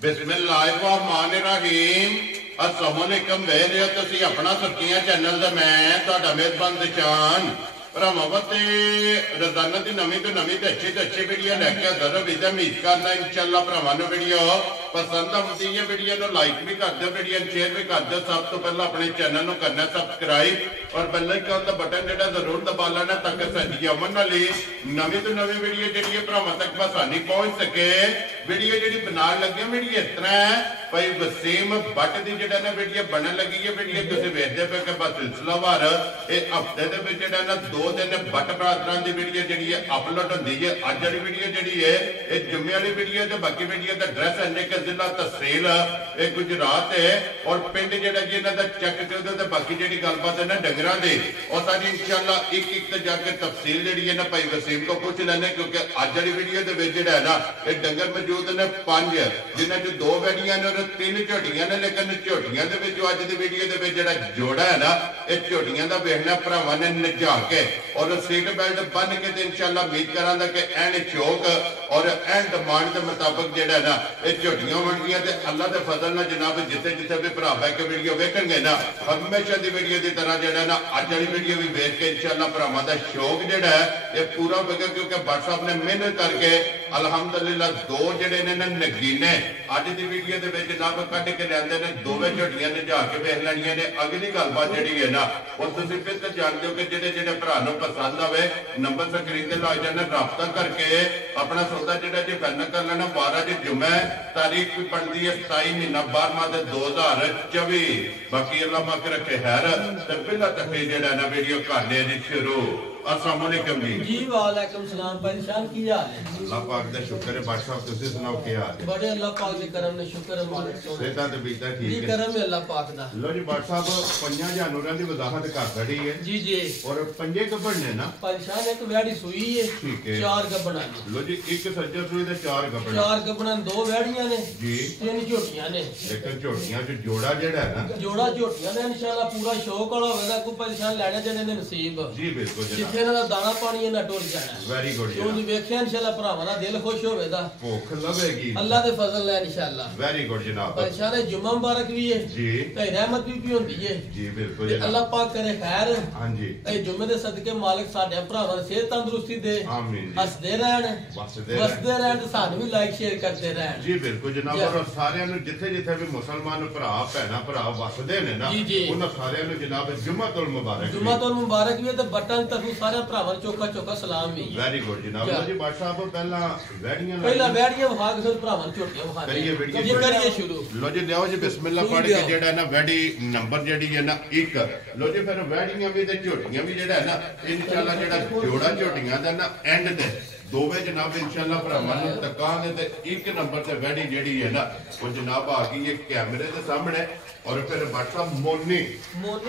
बिस्मिल्लाहिर्रहमानिर्रहीम अस्सलाम वालेकुम वेरे हो तुसी अपना सुर्खियां चैनल दा मैं तुहाडा मेज़बान निशान भरावां ते रोजाना दी नवीं तो अच्छी वीडियो लैके हाज़र होई ते उम्मीद करना इंशाअल्लाह भरावां नूं वीडियो पसंद आउंदी है। वीडियो नूं लाइक भी कर दो, वीडियो शेयर भी कर दो। सब तो पहले अपने चैनल नूं करना सब्सक्राइब और बेल आइकन दा बटन जिहड़ा जरूर दबा लेना ताकि साडी आउण वाली नवीं तो नवीं वीडियो जिहड़ी भरावां तक आसानी पहुंच सके। वीडियो जिहड़ी बनाउण लगे वीडियो इस तरह है भाई वसीम भट्ट की जिहड़ा ना वीडियो बनन लगी है। वीडियो तुसीं वेखदे पे कि बस सिलसिलावार इह हफ्ते दे विच जिहड़ा ना 2 दिन भट्ट बरादरां दी वीडियो जिहड़ी है अपलोड हुंदी है। अज वाली वीडियो जिहड़ी है इह जुम्मे वाली वीडियो ते बाकी वीडियो दा एड्रैस है कि जिला तहसील गुजरात है और पिंड जिहड़ा जी इन्हां दा चैक ते उहदे ते बाकी जिहड़ी गलबात है ना डंगरां दी और साडी इंशाअल्लाह एक एक ते जाके तफसील जिहड़ी है ना भाई वसीम को पूछ लैने क्योंकि अज वाली वीडियो दे विच जिहड़ा है ना इह डंगर मौजूद ने 5 जिन्हां च 2 वैड़ियां ने और 3 झोटियां ने। लेकिन झोटियां दे विच अज दी वीडियो दे विच जिहड़ा जोड़ा है ना इह झोटियां दा वेखना भरावां ने नचा के और सीट बेल्ट बन के ते इंशाअल्लाह उम्मीद करांगा कि एन चौक और एन डिमांड के मुताबिक जिहड़ा ना इह झोटियां होणगियां ते अल्लाह दे फजल नाल जनाब जिथे जिथे भी भरा बैठ के वीडियो वेखणगे ना हमेशा दी वीडियो की तरह जिहड़ा ना अज वाली वीडियो भी वेख के इंशाअल्लाह भरावां दा शौक जिहड़ा है ये पूरा होगा क्योंकि व्हाट्सएप ने मेहनत करके अलहमदुलिल्लाह 2 जिहड़े ने ना नगीने अज दी वीडियो दे विच जनाब कढ के लिआंदे ने। दोवें झोटियां ने जा के वेख लैणियां ने। अगली गलबात जिहड़ी है ना और तुसीं फिर तो जानदे हो कि जिहड़े जिहड़े भरा नूं पसंद आवे नंबर स्क्रीन ते लग जाने रब्ता करके अपना सौदा जिहड़ा जी फाइनल कर लेना। 12 जुम्मे तारीख भी बनती है 27 महीना 12वां 2024। बाकी अल्लाह पाक रखे खैर ते पहला तक जिहड़ा ना वीडियो कर ले जी शुरू। अस्सलाम वालेकुम जी। वालेकुम सलाम भाई शान की हाल है? अल्लाह पाक दा शुक्र है। बादशाह साहब तुसी सुनाओ क्या हाल है? बड़े अल्लाह पाक दे करम ने शुक्र है मालिक तो सेहतां ते बीता ठीक है? करम है अल्लाह पाक दा। लो जी बादशाह साहब 5 जानवरां दी वजाहत कर खड़ी है जी जी और 5 गब्बन ने ना परेशान एक वेड़ी सुई है ठीक है 4 गब्बना ने। लो जी एक सज्जर सुई ते 4 गब्बन 4 गब्बना 2 वेड़ियां ने जी 3 झोटियां ने। लेकिन झोटियां च जोड़ा जेड़ा है ना जोड़ा झोटियां ने इंशाअल्लाह पूरा शौक वाला होवेगा। कोई परेशान लेने देने ने नसीब जी बिल्कुल जनाब जिथे ना दाना पानी ना टुर जाना। वेरी गुड जो जी वेखिया इंशाअल्लाह भरावां दा दिल खुश होवेगा। भूख लवेगी अल्लाह दे फजल है इंशाअल्लाह। वेरी गुड जनाब। परेशान जुम्मा मुबारक भी है जी ते रहमत भी होंदी है जी बिल्कुल जनाब। अल्लाह पाक करे खैर। हां जी ए जुम्मे दे सदके मालिक साडे भरावां दी सेहत तंदुरुस्ती दे आमीन हसदे रहन वसदे रहन ते सानू भी लाइक शेयर करते रहन जी बिल्कुल जनाब। और सारियां नु जिथे जिथे भी मुसलमान भरा भैणा भरा वसदे ने ना उन्हां सारियां नु जनाब जुम्मतुल मुबारक। जुम्मतुल मुबारक भी ते बटन तक सारे भरावां चोखा चोखा सलाम भी। वेरी गुड जनाब। लो जी बादशाह साहब पहला वेड़ियां वखा के फिर भरावां झोटियां वखा करिए शुरू। लो जी लियाओ जी बिस्मिल्लाह पढ़ के जेड़ा ना वेड़ी नंबर जेड़ी है ना 1। लो जी फिर वेड़ियां भी ते झोटियां भी जेड़ा है ना इंशाअल्लाह जेड़ा जोड़ा झोटियां दा ना एंड ते दोवें जनाब इंशाअल्लाह भरावां नूं तकांगे ते 1 नंबर ते वेड़ी जेड़ी है ना वो जनाब आ गई है कैमरे दे सामने। और फिर व्हाट्सएप मोनी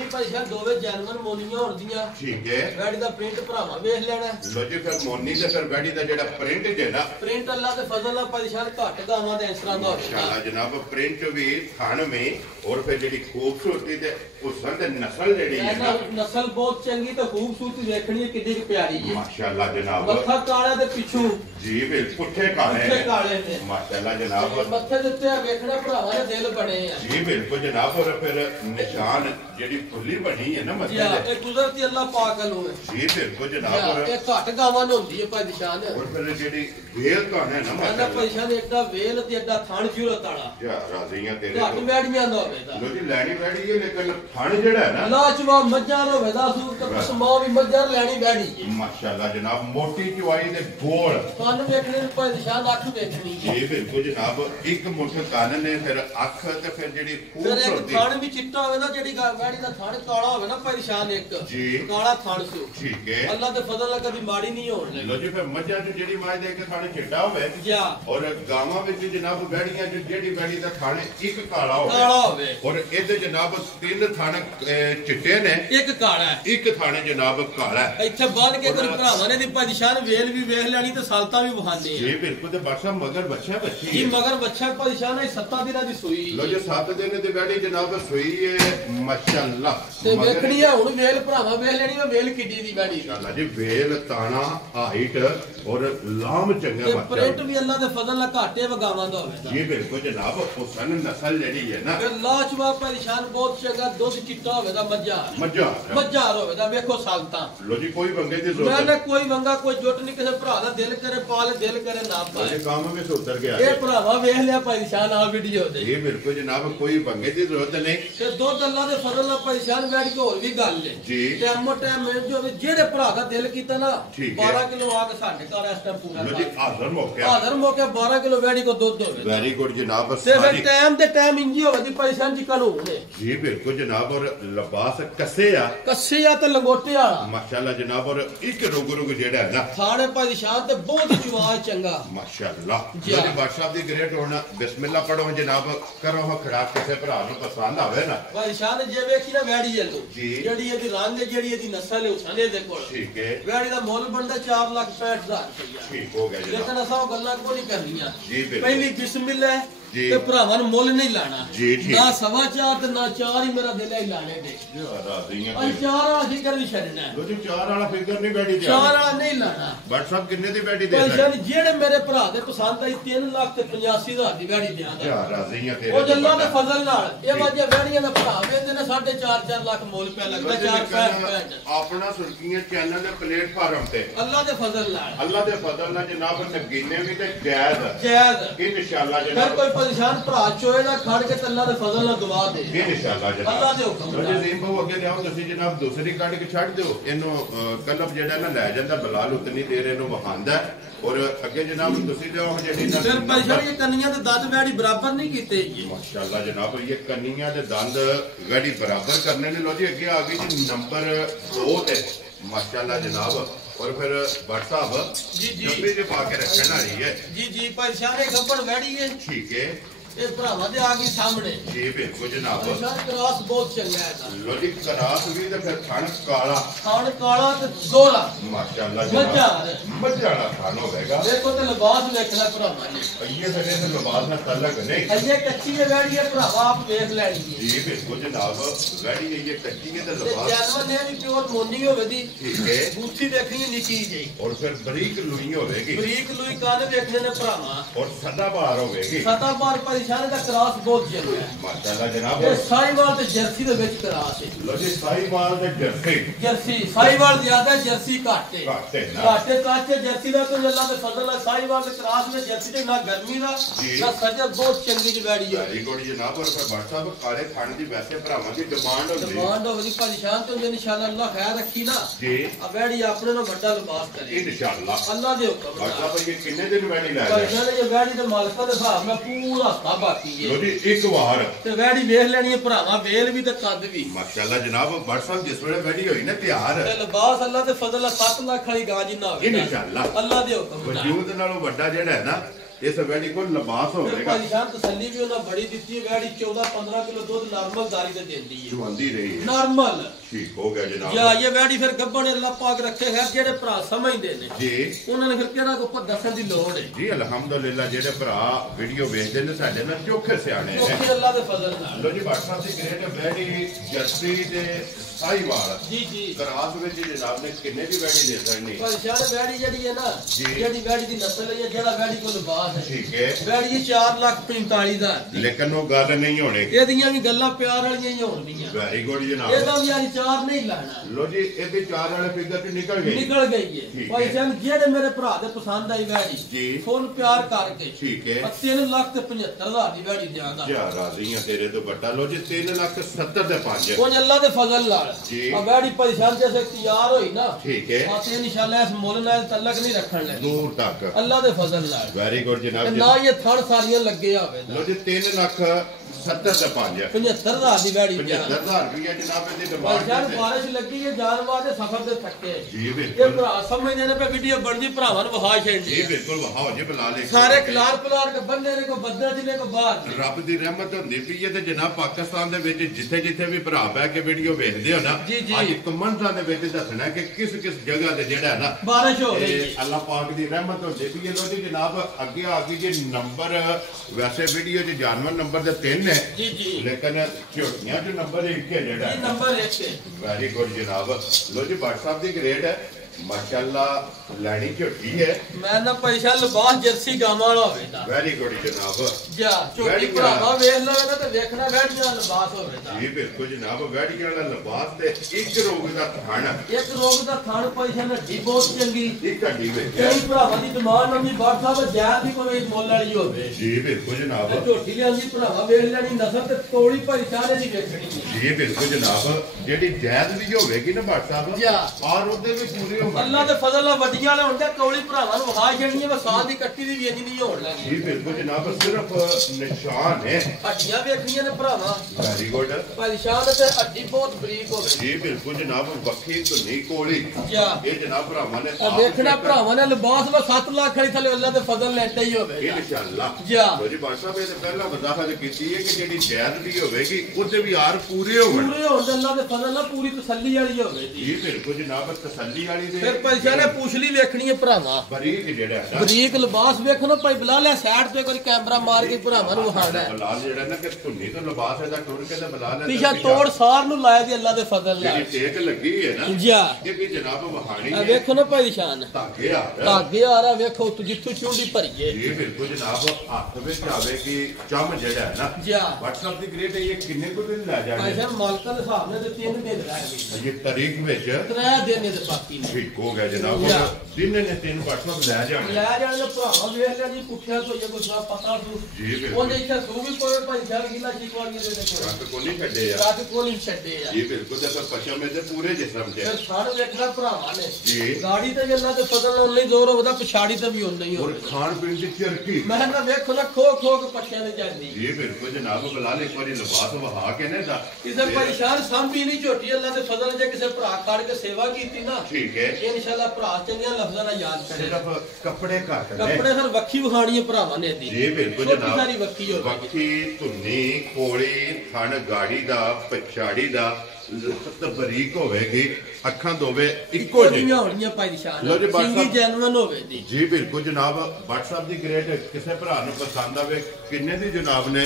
पैसा दोवे जानवर मोनियां होंदियां ठीक है। वेड़ी दा प्रिंट भरावां वेख लेना। लो जी फिर मोनी ते फिर वेड़ी दा जेड़ा प्रिंट जे ना प्रिंट अल्लाह दे फजल नाल परेशान घट गावां दे इस तरह दा माशाअल्लाह जनाब प्रिंट भी थान में और फिर जेड़ी खूबसूरती ते हुस्न ते नस्ल जेड़ी है ना नस्ल बहुत चंगी ते खूबसूरती देखनी है कितनी प्यारी है माशाअल्लाह जनाब। मत्था काला ते पिछू जी बिल्कुल पुठे काले ने माशाअल्लाह जनाब। मत्थे दे उत्ते वेखना भरावां दे दिल बने हैं जी बिल्कुल जनाब। और फिर निशान जेडी फुल्ली बनी है ना मत्थे ते कुदरती अल्लाह पाक अल्लाह है जी बिल्कुल जनाब। और ये घट गावां होंदी है भाई निशान। और फिर जेडी वेल कान है ना माशाअल्लाह परेशान एडा वेल ते एडा थान जूरत वाला या राजियां तेरे घट वेड़ियां दा होवेगा। लो जी लैनी वेड़ी है लेकिन थान जेड़ा है ना लाजवाब मज्जां होवेगा सूर ते कसमां भी मज्जां लैनी वेड़ी है माशाअल्लाह जनाब। मोटी चुवाई ते गोल कान वेखने भाई निशान अख देखनी है जी बिल्कुल जनाब। एक मुठ कान ने फिर अख ते फिर जेडी खूबसूरती थान भी चिट्टा होवे ना जेडी वेड़ी दा थान काला होवे ना परेशान एक जी काला थान सु ठीक है। अल्लाह दे फजल नाल कदी माड़ी नहीं होण लगी। लो जी फिर मज्जां च जेडी मां दे के थान चिट्टा होवे या और गावां विच जनाब वेड़ियां च जेडी वेड़ी दा थान एक काला होवे और इधर जनाब 3 थान चिट्टे ने एक काला एक थान जनाब काला। इत्थे बांध के कोई भरावां ने दी परेशान वेल भी वेख ਵੇਖ ਲੈਣੀ ਤੇ ਸਾਲਤਾ ਵੀ ਵਹਾਨੇ ਜੀ ਬਿਲਕੁਲ ਤੇ ਬਾਦਸ਼ਾਹ ਮਗਰ ਬੱਚਾ ਬੱਚੀ ਜੀ ਮਗਰ ਬੱਚਾ ਪਰੇਸ਼ਾਨ ਹੈ 7 ਦਿਨਾਂ ਦੀ ਸੂਈ ਲੋ ਜੀ 7 ਦਿਨ ਦੀ ਵੈੜੀ ਜਨਾਬ ਸੂਈ ਹੈ ਮਾਸ਼ਾਅੱਲਾ ਤੇ ਵੇਖਣੀ ਹੈ ਹੁਣ ਵੇਲ ਭਰਾਵਾ ਵੇਖ ਲੈਣੀ ਮੈਂ ਵੇਲ ਕਿੱਡੀ ਦੀ ਵੈੜੀ ਮਾਸ਼ਾਅੱਲਾ ਜੀ ਵੇਲ ਤਾਣਾ ਹਾਈਟ ਔਰ ਲਾਮ ਚੰਗਾ ਤੇ ਬੱਚਾ ਪ੍ਰਿੰਟ ਵੀ ਅੱਲਾ ਦੇ ਫਜ਼ਲ ਨਾਲ ਘਾਟੇ ਵਗਾਵਾਂ ਦਾ ਹੋਵੇ ਜੀ ਬਿਲਕੁਲ ਜਨਾਬ ਹੁਸਨ ਨਸਲ ਜਿਹੜੀ ਹੈ ਨਾ ਲਾਜਵਾ ਪਰੇਸ਼ਾਨ ਬਹੁਤ ਚੰਗਾ ਦੁੱਧ ਚਿੱਟਾ ਹੋਵੇ ਦਾ ਮੱਝਾਰ ਹੋਵੇ ਦਾ ਵੇਖੋ ਸਾਲਤਾ ਲੋ ਜੀ ਕੋਈ ਬੰਗੇ ਦੀ ਮੈਂ ਜ਼ਰੂਰਤ ਨਾ ਕੋਈ ਵੰਗਾ ਕੋਈ ਜੁੱਟ ਨਹੀਂ ਕਿਸੇ ਭਰਾ ਦਾ ਦਿਲ ਕਰੇ ਪਾਲੇ ਦਿਲ ਕਰੇ ਨਾ ਪਾਲੇ ਇਹ ਕੰਮ ਵਿੱਚ ਉਤਰ ਗਿਆ ਇਹ ਭਰਾਵਾ ਵੇਖ ਲਿਆ ਪਰੇਸ਼ਾਨ ਆ ਵੀਡੀਓ ਤੇ ਇਹ ਬਿਲਕੁਲ ਜਨਾਬ ਕੋਈ ਬੰਗੇ ਦੀ ਜ਼ਰੂਰਤ ਨਹੀਂ ਤੇ ਦੁੱਧ ਅੱਲਾ ਦੇ ਫਜ਼ਲ ਨਾਲ ਪਰੇਸ਼ਾਨ ਬੈਠ ਕੇ ਹੋਰ ਵੀ ਗੱਲ ਹੈ ਜੀ ਟਾਈਮੋ ਟਾਈਮ ਮਿਲ ਜੋ ਜਿਹੜੇ ਭਰਾ ਦਾ ਦਿਲ ਕੀਤਾ ਨਾ ਠੀਕ ਹੈ 12 ਕਿਲੋ ਆ ਕੇ ਸਾਡੇ ਘਰ ਇਸ ਟਾਈਮ ਪੂਰਾ ਲੋ ਜੀ ਹਾਜ਼ਰ ਮੌਕਿਆ ਹਾਜ਼ਰ ਮੌਕੇ 12 ਕਿਲੋ ਵੈੜੀ ਕੋ ਦੁੱਧ ਹੋਵੇ ਵੈਰੀ ਗੁੱਡ ਜਨਾਬ ਤੇ ਫਿਰ ਟਾਈਮ ਤੇ ਟਾਈਮ ਇੰਜੀ ਹੋਵੇ ਦੀ ਪਰੇਸ਼ਾਨ ਜੀ ਕਾਨੂੰਨ ਹੈ ਜੀ ਬਿਲਕੁਲ ਜਨਾਬ ਔਰ ਲਿਬਾਸ ਕੱਸੇ ਆ ਕੱਸੇ ਆ ਤੇ ਲੰਗੋਟੇ ਵਾਲਾ ਮਾਸ਼ਾਅੱਲਾ ਜਨਾਬ ਔਰ ਇੱਕ ਰੁਗ ਜੇੜਾ ਹੈ ਨਾ ਖਾਣੇ ਪਰੇਸ਼ਾਨ ਤੇ ਬਹੁਤ ਚਵਾਜ ਚੰਗਾ ਮਾਸ਼ਾਅੱਲਾ ਜੀ ਬਾਦਸ਼ਾਹ ਦੀ ਗ੍ਰੇਟ ਹੋਣਾ ਬਿਸਮਿਲ੍ਲਾ ਪੜੋ ਜਨਾਬ ਕਰੋ ਹੋ ਖੜਾ ਕਿਸੇ ਭਰਾ ਨੂੰ ਪਸੰਦ ਆਵੇ ਨਾ ਪਰੇਸ਼ਾਨ ਜੇ ਵੇਖੀ ਨਾ ਵੈੜੀ ਜਲੋ ਜੀ ਜਿਹੜੀ ਇਹਦੀ ਰੰਗ ਜਿਹੜੀ ਇਹਦੀ ਨਸਲ ਹੈ ਉਸਨੇ ਦੇ ਕੋਲ ਠੀਕ ਹੈ ਵੈੜੀ ਦਾ ਮੁੱਲ ਬਣਦਾ 4,65,000 ਰੁਪਇਆ ਠੀਕ ਹੋ ਗਿਆ ਜਨਾਬ ਲੇਕਿਨ ਅਸਾਂ ਉਹ ਗੱਲਾਂ ਕੋਈ ਨਹੀਂ ਕਰਨੀਆਂ ਜੀ ਬਿਲਕੁਲ ਪਹਿਲੀ ਬਿਸਮਿਲ੍ਲਾ ਜੀ ਤੇ ਭਰਾਵਾਂ ਨੂੰ ਮੁੱਲ ਨਹੀਂ ਲਾਣਾ ਜੀ ਠੀਕ ਨਾ 4.25 ਤੇ ਨਾ 4 ਹੀ ਮੇਰਾ ਦਿਲ ਹੈ ਲਾਣੇ ਦੇ ਰਾਜ਼ੀਆਂ ਅਈ 4 ਵਾਲਾ ਫਿਕਰ ਵੀ ਛੱਡਣਾ ਲੋ ਜੀ 4 ਵਾਲਾ ਫਿਗਰ ਨਹੀਂ ਬੈਠੀ 4 ਵਾਲਾ ਨਹੀਂ ਲਾਣਾ WhatsApp ਕਿੰਨੇ ਦੀ ਬੈਠੀ ਦੇ ਪਰੇਸ਼ਾਨ ਜਿਹੜੇ ਮੇਰੇ ਭਰਾ ਦੇ ਪਸੰਦ ਆਈ 3,85,000 ਦੀ ਵੈੜੀ ਦਿਆਂਗਾ ਯਾਰ ਰਾਜ਼ੀਆਂ ਤੇਰੇ ਉਹ ਜੱਲਾ ਦੇ ਫਜ਼ਲ ਨਾਲ ਇਹ ਵਾਜੇ ਵੈੜੀਆਂ ਦਾ ਭਰਾ ਵੇਚਦੇ ਨੇ 4.5 ਲੱਖ ਮੁੱਲ ਪਿਆ ਲੱਗਦਾ 4.5 ਆਪਣਾ ਸੁਰਖੀਆਂ ਚੈਨਲ ਦੇ ਪਲੇਟਫਾਰਮ ਤੇ ਅੱਲਾ ਦੇ ਫਜ਼ਲ ਨਾਲ ਅੱਲਾ ਦੇ ਫਜ਼ਲ ਨਾਲ ਜਨਾਬ ਨਗੀਨੇ ਵੀ ਤੇ ਜਾਇਜ਼ ਇਨਸ਼ਾਅੱਲਾ ਫਿਰ ਜਨਾਬ ਕੋਈ ਪਰੇਸ਼ਾਨ ਭਰਾ ਚੋਏ ਨਾ ਖੜ ਕੇ ਅੱਲਾ ਦੇ ਫਜ਼ਲ ਨਾਲ ਦਵਾ ਦੇ ਇਨਸ਼ਾਅੱਲਾ ਜਨਾਬ ਅੱਲਾ ਦੇ ਹੁਕਮ ਲੋ ਨਾਲ ਜੀ ਜ਼ਿੰਬੋ ਅੱਗੇ ਲਿਆਓ ਤੁਸੀਂ ਜਨਾਬ ਦੂਸਰੀ ਕੱਢ ਕੇ ਛੱਡ ਦਿਓ ਇਹਨੂੰ ਕਲਬ ਜਿਹੜਾ ਨਾ ਲੈ ਜਾਂਦਾ ਬਲਾਲ ਉਤਨੀ ਦੇਰ ਇਹਨੂੰ ਵਹਾਂਦਾ ਔਰ ਅੱਗੇ ਜਨਾਬ ਤੁਸੀਂ ਲਿਆਓ ਜਿਹੜੀ ਫਿਰ ਪਰੇਸ਼ਾਨ ਇਹ ਕੰਨੀਆਂ ਦੇ ਦੰਦ ਵੈੜੀ ਬਰਾਬਰ ਨਹੀਂ ਕੀਤੇ ਜੀ ਮਾਸ਼ਾਅੱਲਾ ਜਨਾਬ ਇਹ ਕੰਨੀਆਂ ਦੇ ਦੰਦ ਗੜੀ ਬਰਾਬਰ ਕਰਨੇ ਨੇ ਲੋ ਜੀ ਅੱਗੇ ਆ ਗਈ ਜੀ ਨੰਬਰ 2 ਤੇ ਮਾਸ਼ਾਅੱਲਾ ਜਨਾਬ और फिर WhatsApp जी जी डब्बे के पाके रखना रही है जी परेशान गब्बड़ बैठी है ठीक है ਇਹ ਭਰਾਵਾਂ ਦੇ ਆ ਗਈ ਸਾਹਮਣੇ ਜੀ ਬਿਲਕੁਲ ਜਨਾਬ ਪਰੇਸ਼ਾਨ ਕਰਾਸ ਬਹੁਤ ਚੰਗਾ ਹੈ ਲੋ ਜੀ ਕਰਾਸ ਵੀ ਤੇ ਫਿਰ ਥਣ ਕਾਲਾ ਤੇ ਗੋਲਾ ਮਾਸ਼ਾਅੱਲਾ ਮੱਝਾਂ ਵਾਲਾ ਥਣ ਹੋਵੇਗਾ ਦੇਖੋ ਤੇ ਲਿਬਾਸ ਵੇਖਣਾ ਭਰਾਵਾਂ ਨੇ ਇਹ ਸਗੇ ਤੇ ਲਿਬਾਸ ਨਾਲ ਤਾਲਕ ਨਹੀਂ ਅਜੇ ਕੱਚੀ ਹੈ ਵੈੜੀ ਹੈ ਭਰਾਵਾ ਆਪ ਵੇਖ ਲੈਣੀ ਹੈ ਜੀ ਬਿਲਕੁਲ ਜਨਾਬ ਵੈੜੀ ਇਹ ਕੱਚੀ ਹੈ ਤੇ ਤੇ ਲਿਬਾਸ ਜਾਨਵਰ ਨੇ ਵੀ ਪਿਓਰ ਮੋਨੀ ਹੋਵੇ ਦੀ ਠੀਕ ਹੈ ਬੂਥੀ ਦੇਖਣੀ ਨਿੱਕੀ ਜਿਹੀ ਔਰ ਫਿਰ ਬਰੀਕ ਲੂਈ ਹੋਵੇਗੀ ਬਰੀਕ ਲੂਈ ਕਾਲੇ ਵੇਖਣੇ ਨੇ ਭਰਾਵਾਂ ਔਰ ਸਦਾਬਹਾਰ ਹੋਵੇਗੀ ਸਤਾਬਾਰ ਪਰੇਸ਼ਾਨ ਦਾ ਕਰਾਸ ਬਹੁਤ ਚੰਗਾ ਹੈ ਮਾਸ਼ਾਅੱਲਾ ਜਨਾਬ ਇਹ ਸਾਈਵਾਲ ਤੇ ਜਰਸੀ ਦੇ ਵਿੱਚ ਕਰਾਸ ਹੈ ਲੋ ਜੀ ਸਾਈਵਾਲ ਦੇ ਜਰਸੀ ਸਾਈਵਾਲ ਜ਼ਿਆਦਾ ਜਰਸੀ ਘੱਟ ਹੈ ਨਾ ਘੱਟ ਕਾਚੇ ਜਰਸੀ ਦਾ ਤੋਂ ਅੱਲਾ ਦੇ ਫਜ਼ਲ ਨਾਲ ਸਾਈਵਾਲ ਦੇ ਕਰਾਸ ਵਿੱਚ ਜਰਸੀ ਤੇ ਨਾ ਗਰਮੀ ਦਾ ਨਾ ਸਜਾ ਬਹੁਤ ਚੰਗੀ ਜੀ ਵੈੜੀ ਹੈ ਵੈਰੀ ਗੁੱਡ ਜਨਾਬ ਔਰ ਫਿਰ WhatsApp ਕਾਲੇ ਥਣ ਦੀ ਵੈਸੇ ਭਰਾਵਾਂ ਦੀ ਡਿਮਾਂਡ ਹੁੰਦੀ ਡਿਮਾਂਡ ਹੋਵੇ ਪਰੇਸ਼ਾਨ ਤੋਂ ਇਨਸ਼ਾਅੱਲਾ ਅੱਲਾ ਖੈਰ ਰੱਖੀ ਨਾ ਜੀ ਆ ਵੈੜੀ ਆਪਣੇ ਨੂੰ ਵੱਡਾ ਲਿਬਾਸ ਕਰੇ ਇਨਸ਼ਾਅੱਲਾ ਅੱਲਾ ਦੇ ਹੁਕਮ ਨਾਲ WhatsApp ਇਹ ਕਿੰਨੇ ਦਿਨ ਵੈੜੀ ਲੈ ਪਰੇਸ਼ਾਨ ਇਹ ਵੈੜੀ ਦੇ ਮਾਲਕਾਂ ਦੇ ਹਿਸਾਬ ਨਾਲ ਪੂਰਾ ਹਫਤਾ ਬਾਕੀ ਹੈ ਲੋ ਜੀ ਇੱਕ ਵਾਰ ਤੇ ਵੈੜੀ ਵੇਖ ਲੈਣੀ ਹੈ ਭਰਾਵਾ ਵੇਲ ਵੀ ਤੇ ਕੱਦ ਵੀ ਮਾਸ਼ਾਅੱਲਾ ਜਨਾਬ WhatsApp ਜਿਸ ਵੇਲੇ ਵੈੜੀ ਹੋਈ ਨਾ ਤਿਆਰ ਤੇ ਲਿਬਾਸ ਅੱਲਾ ਦੇ ਫਜ਼ਲ ਨਾਲ 7 ਲੱਖ ਵਾਲੀ ਗਾਂ ਜਿੰਨਾ ਹੋਵੇ ਇਨਸ਼ਾਅੱਲਾ ਅੱਲਾ ਦੇ ਹੁਕਮ ਨਾਲ ਵਜੂਦ ਨਾਲੋਂ ਵੱਡਾ ਜਿਹੜਾ ਹੈ ਨਾ ਇਸ ਵੈੜੀ ਕੋਲ ਲਿਬਾਸ ਹੋਵੇਗਾ ਪਰੇਸ਼ਾਨ ਤਸੱਲੀ ਵੀ ਉਹਨਾਂ ਬੜੀ ਦਿੱਤੀ ਹੈ ਵੈੜੀ 14-15 ਕਿਲੋ ਦੁੱਧ ਨਾਰਮਲ ਦਾਰੀ ਤੇ ਦਿੰਦੀ ਹੈ ਜਵਾਂਦੀ ਰਹੀ ਹੈ ਨਾਰਮਲ ਠੀਕ ਹੋ ਗਿਆ ਜਨਾਬ ਜਾਂ ਇਹ ਵੈੜੀ ਫਿਰ ਗੱਬਣ ਨੇ ਅੱਲਾ ਪਾਕ ਰੱਖੇ ਹੈ ਜਿਹੜੇ ਭਰਾ ਸਮਝਦੇ ਨੇ ਜੀ ਉਹਨਾਂ ਨੇ ਫਿਰ ਕਿਹੜਾ ਕੋ ਦੱਸਣ ਦੀ ਲੋੜ ਹੈ ਜੀ ਅਲਹਮਦੁਲਿਲਾ ਜਿਹੜੇ ਭਰਾ ਵੀਡੀਓ ਵੇਖਦੇ ਨੇ ਸਾਡੇ ਨਾਲ ਚੋਖੇ ਸਿਆਣੇ ਨੇ ਉਹ ਅੱਲਾ ਦੇ ਫਜ਼ਲ ਨਾਲ ਲੋ ਜੀ WhatsApp ਤੇ ਗ੍ਰੇਟ ਵੈੜੀ ਜਰਸੀ ਤੇ ਸਾਈਵਾਲ ਜੀ ਕਰਾਸ ਵਿੱਚ ਜਨਾਬ ਨੇ ਕਿੰਨੇ ਦੀ ਵੈੜੀ ਦੇ ਸਕਣੀ ਪਰੇਸ਼ਾਨ ਵੈੜੀ ਜਿਹੜੀ ਹੈ ਨਾ ਜਿਹੜੀ ਵੈੜੀ ਦੀ ਨਸਲ ਹੈ ਜਿਹੜਾ ਵੈੜੀ ਕੋਲ ਲਿਬਾਸ ਹੈ ਠੀਕ ਹੈ ਵੈੜੀ 4,45,000 ਲੇਕਿਨ ਉਹ ਗੱਲ ਨਹੀਂ ਹੋਣੀ ਇਹਦੀਆਂ ਵੀ ਗੱਲਾਂ ਪਿਆਰ ਵਾਲੀਆਂ ਹੀ ਹੋਣਗੀਆਂ ਵੈਰੀ ਗੁੱਡ ਜਨਾਬ ਇਹਦਾ ਵੀ ਯਾਰੀ 4 ਨਹੀਂ ਲਾਣਾ ਲੋ ਜੀ ਇਹਦੇ 4 ਵਾਲੇ ਫਿਗਰ ਤੇ ਨਿਕਲ ਗਈ ਗਈ ਹੈ ਭਾਈ ਜਾਨ ਜਿਹੜੇ ਮੇਰੇ ਭਰਾ ਦੇ ਪਸੰਦ ਆਈ ਵੈੜੀ ਜੀ ਫੁੱਲ ਪਿਆਰ ਕਰਕੇ ਠੀਕ ਹੈ 3,75,000 ਦੀ ਵੈੜੀ ਦਿਆਂਗਾ ਯਾ ਰਾਜ਼ੀਆਂ ਤੇਰੇ ਤੋਂ ਵੱਡਾ ਲੋ ਜੀ 3,70,000 ਦੇ 5 ਉਹ ਅੱਲਾ ਦੇ ਫਜ਼ਲ ਨਾਲ ਜੀ ਆ ਵੈੜੀ ਪਰੇਸ਼ਾਨ ਜੈਸੇ ਤਿਆਰ ਹੋਈ ਨਾ ਠੀਕ ਹੈ ਆ ਤੇ ਇਨਸ਼ਾਅੱਲਾ ਇਸ ਮੁੱਲ ਨਾਲ ਤਲਕ ਨਹੀਂ ਰੱਖਣ ਲੈ ਦੂਰ ਤੱਕ ਅੱਲਾ ਦੇ ਫਜ਼ਲ ਨਾਲ ਵੈਰੀ ਗੁੱਡ ਜਨਾਬ ਨਾ ਇਹ ਥੜ ਸਾਰੀਆਂ ਲੱਗੇ ਹੋਵੇ ਲੋ ਜੀ 3 ਲੱਖ 70 ਤੇ 5 75,000 ਦੀ ਵੈੜੀ 75,000 ਰੁਪਏ ਜਨਾਬ ਦੀ ਭਾਈ ਡਿਮਾਂਡ ਸਾਹਿਬ ਬਾਰਿਸ਼ ਲੱਗੀ ਹੈ ਜਾਨਵਰ ਦੇ ਸਫਰ ਦੇ ਥੱਕੇ ਜੀ ਇਹ ਬਿਲਕੁਲ ਭਰਾ ਸਮਝਦੇ ਨੇ ਪੇ ਵੀਡੀਓ ਬਣਦੀ ਭਰਾਵਾਂ ਨੂੰ ਵਹਾ ਛੱਡਦੀ ਜੀ ਬਿਲਕੁਲ ਵਹਾਓ ਜੀ ਬੁਲਾ ਲੈ ਸਾਰੇ ਖਲਾਰ ਪਲਾਰ ਕੇ ਬੰਦੇ ਨੇ ਕੋ ਬੱਦਲ ਜਿਲੇ ਕੋ ਬਾਹਰ ਰੱਬ ਦੀ ਰਹਿਮਤ ਹੁੰਦੀ ਪਈ ਹੈ ਤੇ ਜਨਾਬ ਪਾਕਿਸਤਾਨ ਦੇ ਵਿੱਚ ਜਿੱਥੇ ਜਿੱਥੇ ਵੀ ਭਰਾ ਬਹਿ ਕੇ ਵੀਡੀਓ ਵੇਖਦੇ ਹੋ ਨਾ ਜੀ, ਜੀ। ਅੱਜ ਕਮੈਂਟਾਂ ਦੇ ਵਿੱਚ ਦੱਸਣਾ ਕਿ ਕਿਸ ਕਿਸ ਜਗ੍ਹਾ ਤੇ ਜਿਹੜਾ ਹੈ ਨਾ ਬਾਰਿਸ਼ ਹੋ ਗਈ ਇਹ ਅੱਲਾਹ ਪਾਕ ਦੀ ਰਹਿਮਤ ਹੁੰਦੀ ਪਈ ਹੈ ਲੋ ਜੀ ਜਨਾਬ ਅੱਗੇ ਆ ਗਈ ਜੀ ਨੰਬਰ ਵੈਸੇ ਵੀਡੀਓ 'ਚ ਜਾਨਵਰ ਨੰਬਰ ਦੇ 3 ਹੈ ਜੀ ਜੀ ਲੇਕਿਨ ਝੋਟੀਆਂ 'ਚ ਨੰਬਰ 1 ਹੈ ਜਿਹੜਾ ਇਹ ਨੰਬਰ 1 ਹੈ ਵੈਰੀ ਗੁੱਡ ਜਨਾਬ ਲੋ ਜੀ WhatsApp ਦੀ ਗ੍ਰੇਡ ਹੈ ਮਾਸ਼ਾਅੱਲਾ ਲੈਣੀ ਝੋਟੀ ਹੈ ਮੈਂ ਨਾ ਪੈਸਾ ਲਬਾਸ ਜਰਸੀ ਗਾਵਾਂ ਵਾਲਾ ਹੋਵੇਗਾ ਵੈਰੀ ਗੁੱਡ ਜਨਾਬ ਜਾ ਝੋਟੀ ਭਰਾਵਾ ਵੇਖ ਲਵੇ ਨਾ ਤੇ ਵੇਖਣਾ ਵੈੜੀਆਂ ਲਬਾਸ ਹੋਵੇਗਾ ਜੀ ਬਿਲਕੁਲ ਜਨਾਬ ਵੈੜੀਆਂ ਵਾਲਾ ਲਿਬਾਸ ਤੇ ਇੱਕ ਰੋਗ ਦਾ ਥਣ ਇੱਕ ਰੋਗ ਦਾ ਥਣ ਪੈਸਾ ਨੱਡੀ ਬਹੁਤ ਚੰਗੀ ਇੱਕ ਹੱਡੀ ਵਿੱਚ ਕਈ ਭਰਾਵਾਂ ਦੀ ਡਿਮਾਂਡ ਹੁੰਦੀ ਬਾਟ ਸਾਹਿਬ ਜੈਰ ਦੀ ਕੋਈ ਮੁੱਲ ਵਾਲੀ ਹੋਵੇ ਜੀ ਬਿਲਕੁਲ ਜਨਾਬ ਝੋਟੀ ਲਿਆਂਦੀ ਭਰਾਵਾ ਵੇਖ ਲੈਣੀ ਨਸਲ ਤੇ ਤੋੜੀ ਭਾਈ ਸਾਰੇ ਦੀ ਵੇਖਣੀ ਜੀ ਬਿਲਕੁਲ ਜਨਾਬ ਜਿਹੜੀ ਜਾਇਜ਼ ਵੀ ਹੋਵੇਗੀ ਨਾ ਭੱਟ ਸਾਹਿਬ ਜਾ ਔਰ ਉਹਦੇ ਵੀ ਪੂਰੇ ਅੱਲਾ ਦੇ ਫਜ਼ਲ ਨਾਲ ਵੱਡੀਆਂ ਵਾਲੇ ਹੁੰਦੇ ਕੌਲੀ ਭਰਾਵਾਂ ਨੂੰ ਵਹਾ ਛੱਡਣੀਆਂ ਵਾ ਸਾਲ ਦੀ ਕੱਟੀ ਦੀ ਵੀ ਇੰਨੀ ਨਹੀਂ ਹੋਣ ਲੱਗੀ ਜੀ ਬਿਲਕੁਲ ਜਨਾਬ ਸਿਰਫ ਨਿਸ਼ਾਨ ਹੈ ਹੱਡੀਆਂ ਵੇਖਣੀਆਂ ਨੇ ਭਰਾਵਾ ਵੈਰੀ ਗੁੱਡ ਭਾਈ ਸ਼ਾਹ ਤੇ ਹੱਡੀ ਬਹੁਤ ਬਰੀਕ ਹੋਵੇ ਜੀ ਬਿਲਕੁਲ ਜਨਾਬ ਬੱਖੀ ਧੁਨੀ ਕੋਲੀ ਜਾ ਇਹ ਜਨਾਬ ਭਰਾਵਾਂ ਨੇ ਆ ਵੇਖਣਾ ਭਰਾਵਾਂ ਨੇ ਲਿਬਾਸ ਵਾ 7 ਲੱਖ ਵਾਲੀ ਥੱਲੇ ਅੱਲਾ ਦੇ ਫਜ਼ਲ ਲੈਟਾ ਹੀ ਹੋਵੇ ਇਨਸ਼ਾਅੱਲਾ ਜਾ ਲੋ ਜੀ ਭੱਟ ਸਾਹਿਬ ਇਹ ਪਹਿਲਾਂ ਵਜ਼ਾਹਤ ਕੀਤੀ ਹੈ ਕਿ ਜਿਹੜੀ ਜਾਇਜ਼ ਵੀ ਹੋਵੇਗੀ ਉਹਦੇ ਵੀ ਯਾਰ ਪੂਰੇ ਹੋਣ ਪੂਰੇ ਹੋਣ ਦੇ ਅੱਲਾ ਦੇ ਫਜ਼ਲ ਨਾਲ ਪੂਰੀ ਤਸੱਲੀ ਵਾਲੀ ਹੋਵੇ ਜੀ ਬਿਲਕੁਲ ਜਨਾਬ ਤਸੱਲੀ ਵਾਲੀ ਦੇ ਫਿਰ ਭਾਈ ਸ਼ਾਹ ਨੇ ਪੁੱਛਲੀ ਵੇਖਣੀ ਹੈ ਭਰਾਵਾ ਬਰੀਕ ਜਿਹੜਾ ਹੈ ਬਰੀਕ ਲਿਬਾਸ ਵੇਖਣਾ ਭਾਈ ਬਲਾ ਲੈ ਸਾਈਡ ਤੇ ਕੋਈ ਕੈਮਰਾ ਮਾਰ ਕੇ ਭਰਾਵਾਂ ਨੂੰ ਵਿਖਾਣਾ ਹੈ ਬਲਾਲ ਜਿਹੜਾ ਨਾ ਕਿ ਧੁੰਨੀ ਤੋਂ ਲਿਬਾਸ ਇਹਦਾ ਟੁਰ ਕੇ ਤੇ ਬਲਾਲ ਪਿਛਾ ਤੋੜ ਸਾਰ ਨੂੰ ਲਾਇਆ ਦੀ ਅੱਲਾ ਦੇ ਫਜ਼ਲ ਨਾਲ ਜਿਹੜੀ ਟੇਕ ਲੱਗੀ ਹੈ ਨਾ ਜਾ ਇਹ ਵੀ ਜਨਾਬ ਵਹਾਣੀ ਆ ਹੈ ਵੇਖੋ ਨਾ ਭਾਈ ਸ਼ਾਨ ਧਾਗੇ ਆ ਧਾਗੇ ਆ ਰਾ ਵੇਖੋ ਤੂੰ ਜਿੱਥੋਂ ਚੁੰਡੀ ਭਰੀਏ ਇਹ ਬਿਲਕੁਲ ਜਨਾਬ ਹੱਥ ਵਿੱਚ ਆਵੇ ਕਿ ਚਮ ਜਿਹੜਾ ਹੈ ਨਾ ਜਾ WhatsApp ਦੀ ਗ੍ਰੇਡ ਇਹ ਕਿੰਨੇ ਕੁ ਦਿਨ ਲੈ ਭਾਈ ਜਾਣੇ ਸਾਹਿਬ ਮਾਲਕਾਂ ਦੇ ਹਿਸਾਬ ਨਾਲ ਤੇ 3 ਦਿਨ ਰਹਿ ਗਏ ਇਹ ਤਾਰੀਖ ਵਿੱਚ 3 ਦਿਨ ਦੇ ਬਾਕੀ ਨੇ ਠੀਕ ਹੋ ਗਿਆ ਜਨਾਬ ਦਿਨ ਨੇ 3 WhatsApp ਲੈ ਜਾਣੇ ਲੈ ਜਾਣ ਦਾ ਭਰਾਵਾ ਵੇਖ ਲਿਆ ਜੀ ਪੁੱਠਿਆ ਤੋਂ ਇਹ ਕੁਛ ਪਤਾ ਤੂੰ ਜੀ ਬਿਲਕੁਲ ਉਹਦੇ ਇੱਥੇ ਸੂ ਵੀ ਕੋਈ ਭਾਈ ਸਾਹਿਬ ਗਿਲਾ ਚੀਕਵਾਲੀਆਂ ਦੇ ਦੇਖੋ ਰੱਤ ਕੋ ਨਹੀਂ ਛੱਡੇ ਆ ਰਾਤ ਕੋਲ ਹੀ ਛੱਡੇ ਆ ਜੀ ਬਿਲਕੁਲ ਤੇ ਪਸ਼ਮ ਦੇ ਪੂਰੇ ਜਿਸਮ ਤੇ ਫਿਰ ਛਾੜ ਵੇਖਣਾ ਭਰਾਵਾਂ ਨੇ ਜੀ ਗਾੜੀ ਤੇ ਜੱਲਾ ਤੇ ਫਜ਼ਲ ਨਾਲ ਨਹੀਂ ਜ਼ੋਰ ਉਹਦਾ ਪਛਾੜੀ ਤੇ ਵੀ ਹੁੰਦਾ ਹੀ ਔਰ ਹੋਵੇ ਖਾਣ ਪੀਣ ਦੀ ਚਰਕੀ ਮੈਂ ਨਾ ਵੇਖੋ ਨਾ ਖੋ ਖੋ ਕੇ ਪੱਛਿਆਂ ਦੇ ਜਾਂਦੀ ਜੀ ਬਿਲਕੁਲ ਜਨਾਬ ਬਲਾਲ ਇੱਕ ਵਾਰੀ ਲਿਬਾਸ ਵਹਾ ਕੇ ਨੇ ਦਾ ਕਿਸੇ ਪਰੇਸ਼ਾਨ ਸਾਂਭੀ ਨਹੀਂ ਝੋਟੀ ਅੱਲਾ ਦੇ ਫਜ਼ਲ ਨਾਲ ਜੇ ਕਿਸੇ ਭਰਾ ਖੜ ਕੇ ਸੇਵਾ ਕੀਤੀ ਨਾ ਠੀਕ ਹੈ ਇਨਸ਼ਾਅੱਲਾ ਭਰਾ ਚੰਗੀਆਂ ਲਫ਼ਜ਼ਾਂ ਨਾਲ ਯਾਦ ਕਰੇ ਸਿਰਫ ਕੱਪੜੇ ਘੱਟ ਨੇ ਕੱਪੜੇ ਫਿਰ ਵੱਖੀ ਵਿਖਾਣੀ ਹੈ ਭਰਾਵਾਂ ਨੇ ਦੀ ਜੀ ਬਿਲਕੁਲ ਛੋਟੀ ਜਨਾਬ ਸਾਰੀ ਵੱਖੀ ਹੋਵੇ ਬੱਖੀ ਧੁੰਨੀ ਕੋਲੀ ਥਣ ਗਾੜੀ ਦਾ ਪਛਾੜੀ ਦਾ ਸਤ ਬਰੀਕ ਹੋਵੇਗੀ ਅੱਖਾਂ ਦੋਵੇਂ ਇੱਕੋ ਜਿਹੀਆਂ ਹੋਣੀਆਂ ਭਾਈ ਸ਼ਾਨ ਲਓ ਜੀ ਬਾਦਸ਼ਾਹ ਸਿੰਗੀ ਜੈਨੂਨ ਹੋਵੇ ਦੀ ਜੀ ਬਿਲਕੁਲ ਜਨਾਬ WhatsApp ਦੀ ਗ੍ਰੇਡ ਕਿਸੇ ਭਰਾ ਨੂੰ ਪਸੰਦ ਆਵੇ ਕਿੰਨੇ ਦੀ ਜਨਾਬ ਨੇ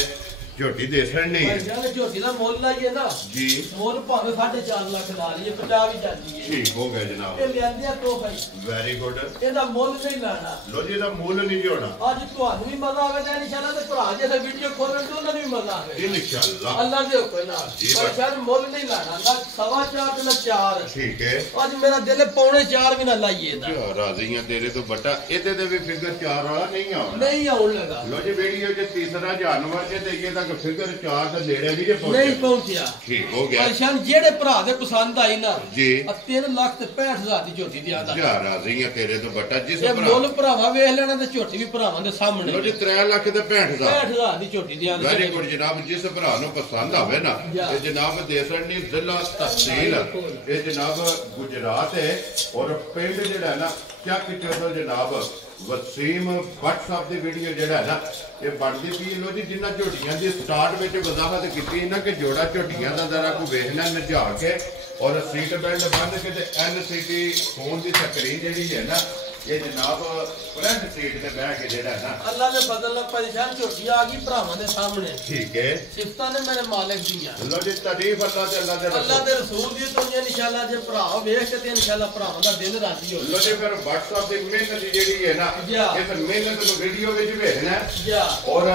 ਝੋਟੀ ਦੇ ਸਕਣੀ ਭਾਈ ਜਾਨ ਝੋਟੀ ਦਾ ਮੁੱਲ ਲਾਈਏ ਨਾ ਜੀ ਮੁੱਲ ਭਾਵੇਂ 4.5 ਲੱਖ ਲਾ ਲਈਏ 50 ਵੀ ਜਾਂਦੀ ਹੈ ਠੀਕ ਹੋ ਗਿਆ ਜਨਾਬ ਇਹ ਲਿਆਂਦੇ ਆ ਤੋ ਭਾਈ ਵੈਰੀ ਗੁੱਡ ਇਹਦਾ ਮੁੱਲ ਨਹੀਂ ਲਾਣਾ ਲੋ ਜੀ ਇਹਦਾ ਮੁੱਲ ਨਹੀਂ ਜੋਣਾ ਅੱਜ ਤੁਹਾਨੂੰ ਵੀ ਮਜ਼ਾ ਆਵੇ ਤਾਂ ਇਨਸ਼ਾਅੱਲਾ ਤੇ ਭਰਾ ਜੇ ਵੀਡੀਓ ਖੋਲਣ ਤੋਂ ਉਹਨਾਂ ਨੂੰ ਵੀ ਮਜ਼ਾ ਆਵੇ ਇਨਸ਼ਾਅੱਲਾ ਅੱਲਾ ਦੇ ਹੁਕਮ ਨਾਲ ਜੀ ਪਰ ਸ਼ਾਇਦ ਮੁੱਲ ਨਹੀਂ ਲਾਣਾ ਨਾ 4.5 ਤੇ ਨਾ 4 ਠੀਕ ਹੈ ਅੱਜ ਮੇਰਾ ਦਿਲ ਪੌਣੇ 4 ਵੀ ਨਾ ਲਾਈਏ ਇਹਦਾ ਜੋ ਰਾਜ਼ੀਆਂ ਤੇਰੇ ਤੋਂ ਬੱਟਾ ਇਹਦੇ ਦੇ ਵੀ ਫਿਗਰ 4 ਵਾਲਾ ਨਹੀਂ ਆਉਣਾ ਨਹੀਂ ਆਉਣ ਲਗਾ ਲੋ ਜੀ ਵੀਡੀਓ 'ਚ ਤੀਸਰਾ ਜਾਨਵਰ ਜੇ ਦੇਈਏ ਤਾਂ ਫਿਗਰ 4 ਦੇ ਨੇੜੇ ਨਹੀਂ ਜੇ ਨਹੀਂ ਪਹੁੰਚਿਆ ਪਹੁੰਚਿਆ ਠੀਕ ਹੋ ਗਿਆ ਪਰੇਸ਼ਾਨ ਜਿਹੜੇ ਭਰਾ ਦੇ ਪਸੰਦ ਆਈ ਨਾ ਜੀ 3 ਲੱਖ ਤੇ 65,000 ਦੀ ਝੋਟੀ ਦੀ ਆਦਾ ਜਾ ਰਾਜ਼ੀਆਂ ਤੇਰੇ ਤੋਂ ਬੱਟਾ ਜਿਸ ਇਹ ਭਰਾ ਮੁੱਲ ਭਰਾਵਾ ਵੇਖ ਲੈਣਾ ਤੇ ਝੋਟੀ ਵੀ ਭਰਾਵਾਂ ਦੇ ਸਾਹਮਣੇ ਲੋ ਜੀ 3 ਲੱਖ ਤੇ 65,000 65,000 ਦੀ ਝੋਟੀ ਦੀ ਆਦਾ ਵੈਰੀ ਗੁੱਡ ਜਨਾਬ ਜਿਸ ਭਰਾ ਨੂੰ ਪਸੰਦ ਆਵੇ ਨਾ ਇਹ ਜਨਾਬ ਦੇਸਰਨੀ ਜ਼ਿਲ੍ਹਾ ਤਹਿਸੀਲ ਇਹ ਜਨਾਬ ਗੁਜਰਾਤ ਹੈ ਔਰ ਪਿੰਡ ਜਿਹੜਾ ਨਾ ਚੱਕ ਚੋਦੋ ਜਨਾਬ ਵਸੀਮ WhatsApp ਦੀ ਵੀਡੀਓ ਜਿਹੜਾ ਹੈ ਨਾ ਇਹ ਬਣਦੀ ਪਈ ਲੋ ਜੀ ਜਿੰਨਾ ਝੋਟੀਆਂ ਦੀ ਸਟਾਰਟ ਵਿੱਚ ਵਜ਼ਾਹਤ ਕੀਤੀ ਨਾ ਕਿ ਜੋੜਾ ਝੋਟੀਆਂ ਦਾ ਜ਼ਰਾ ਕੋਈ ਵੇਖਣਾ ਨਜਾ ਕੇ ਔਰ ਸੀਟ ਬੈਲਟ ਬੰਨ ਕੇ ਤੇ NCT ਫੋਨ ਦੀ ਸਕਰੀਨ ਜਿਹੜੀ ਹੈ ਨਾ ਇਹ ਜਨਾਬ ਫਰੰਟ ਸੀਟ ਤੇ ਬਹਿ ਕੇ ਜਿਹੜਾ ਨਾ ਅੱਲਾ ਦੇ ਫਜ਼ਲ ਨਾਲ ਪਰੇਸ਼ਾਨ ਝੋਟੀ ਆ ਗਈ ਭਰਾਵਾਂ ਦੇ ਸਾਹਮਣੇ ਠੀਕ ਹੈ ਸਿਫਤਾਂ ਨੇ ਮੇਰੇ ਮਾਲਕ ਦੀਆਂ ਲੋ ਜੀ ਤਾਰੀਫ ਅੱਲਾ ਤੇ ਅੱਲਾ ਦੇ ਰਸੂਲ ਦੀ ਤੋਂ ਇਨਸ਼ਾਅੱਲਾ ਜੇ ਭਰਾ ਵੇਖ ਕੇ ਤੇ ਇਨਸ਼ਾਅੱਲਾ ਭਰਾਵਾਂ ਦਾ ਦਿਲ ਰਾਜ਼ੀ ਹੋ ਲੋ ਜੀ ਫਿਰ WhatsApp ਦੀ ਮਿਹਨਤ ਜਿਹੜੀ ਹੈ ਨਾ ਇਸ ਮਿਹਨਤ ਨੂੰ ਵੀਡੀਓ ਵਿੱਚ ਵੇਖਣਾ ਔਰ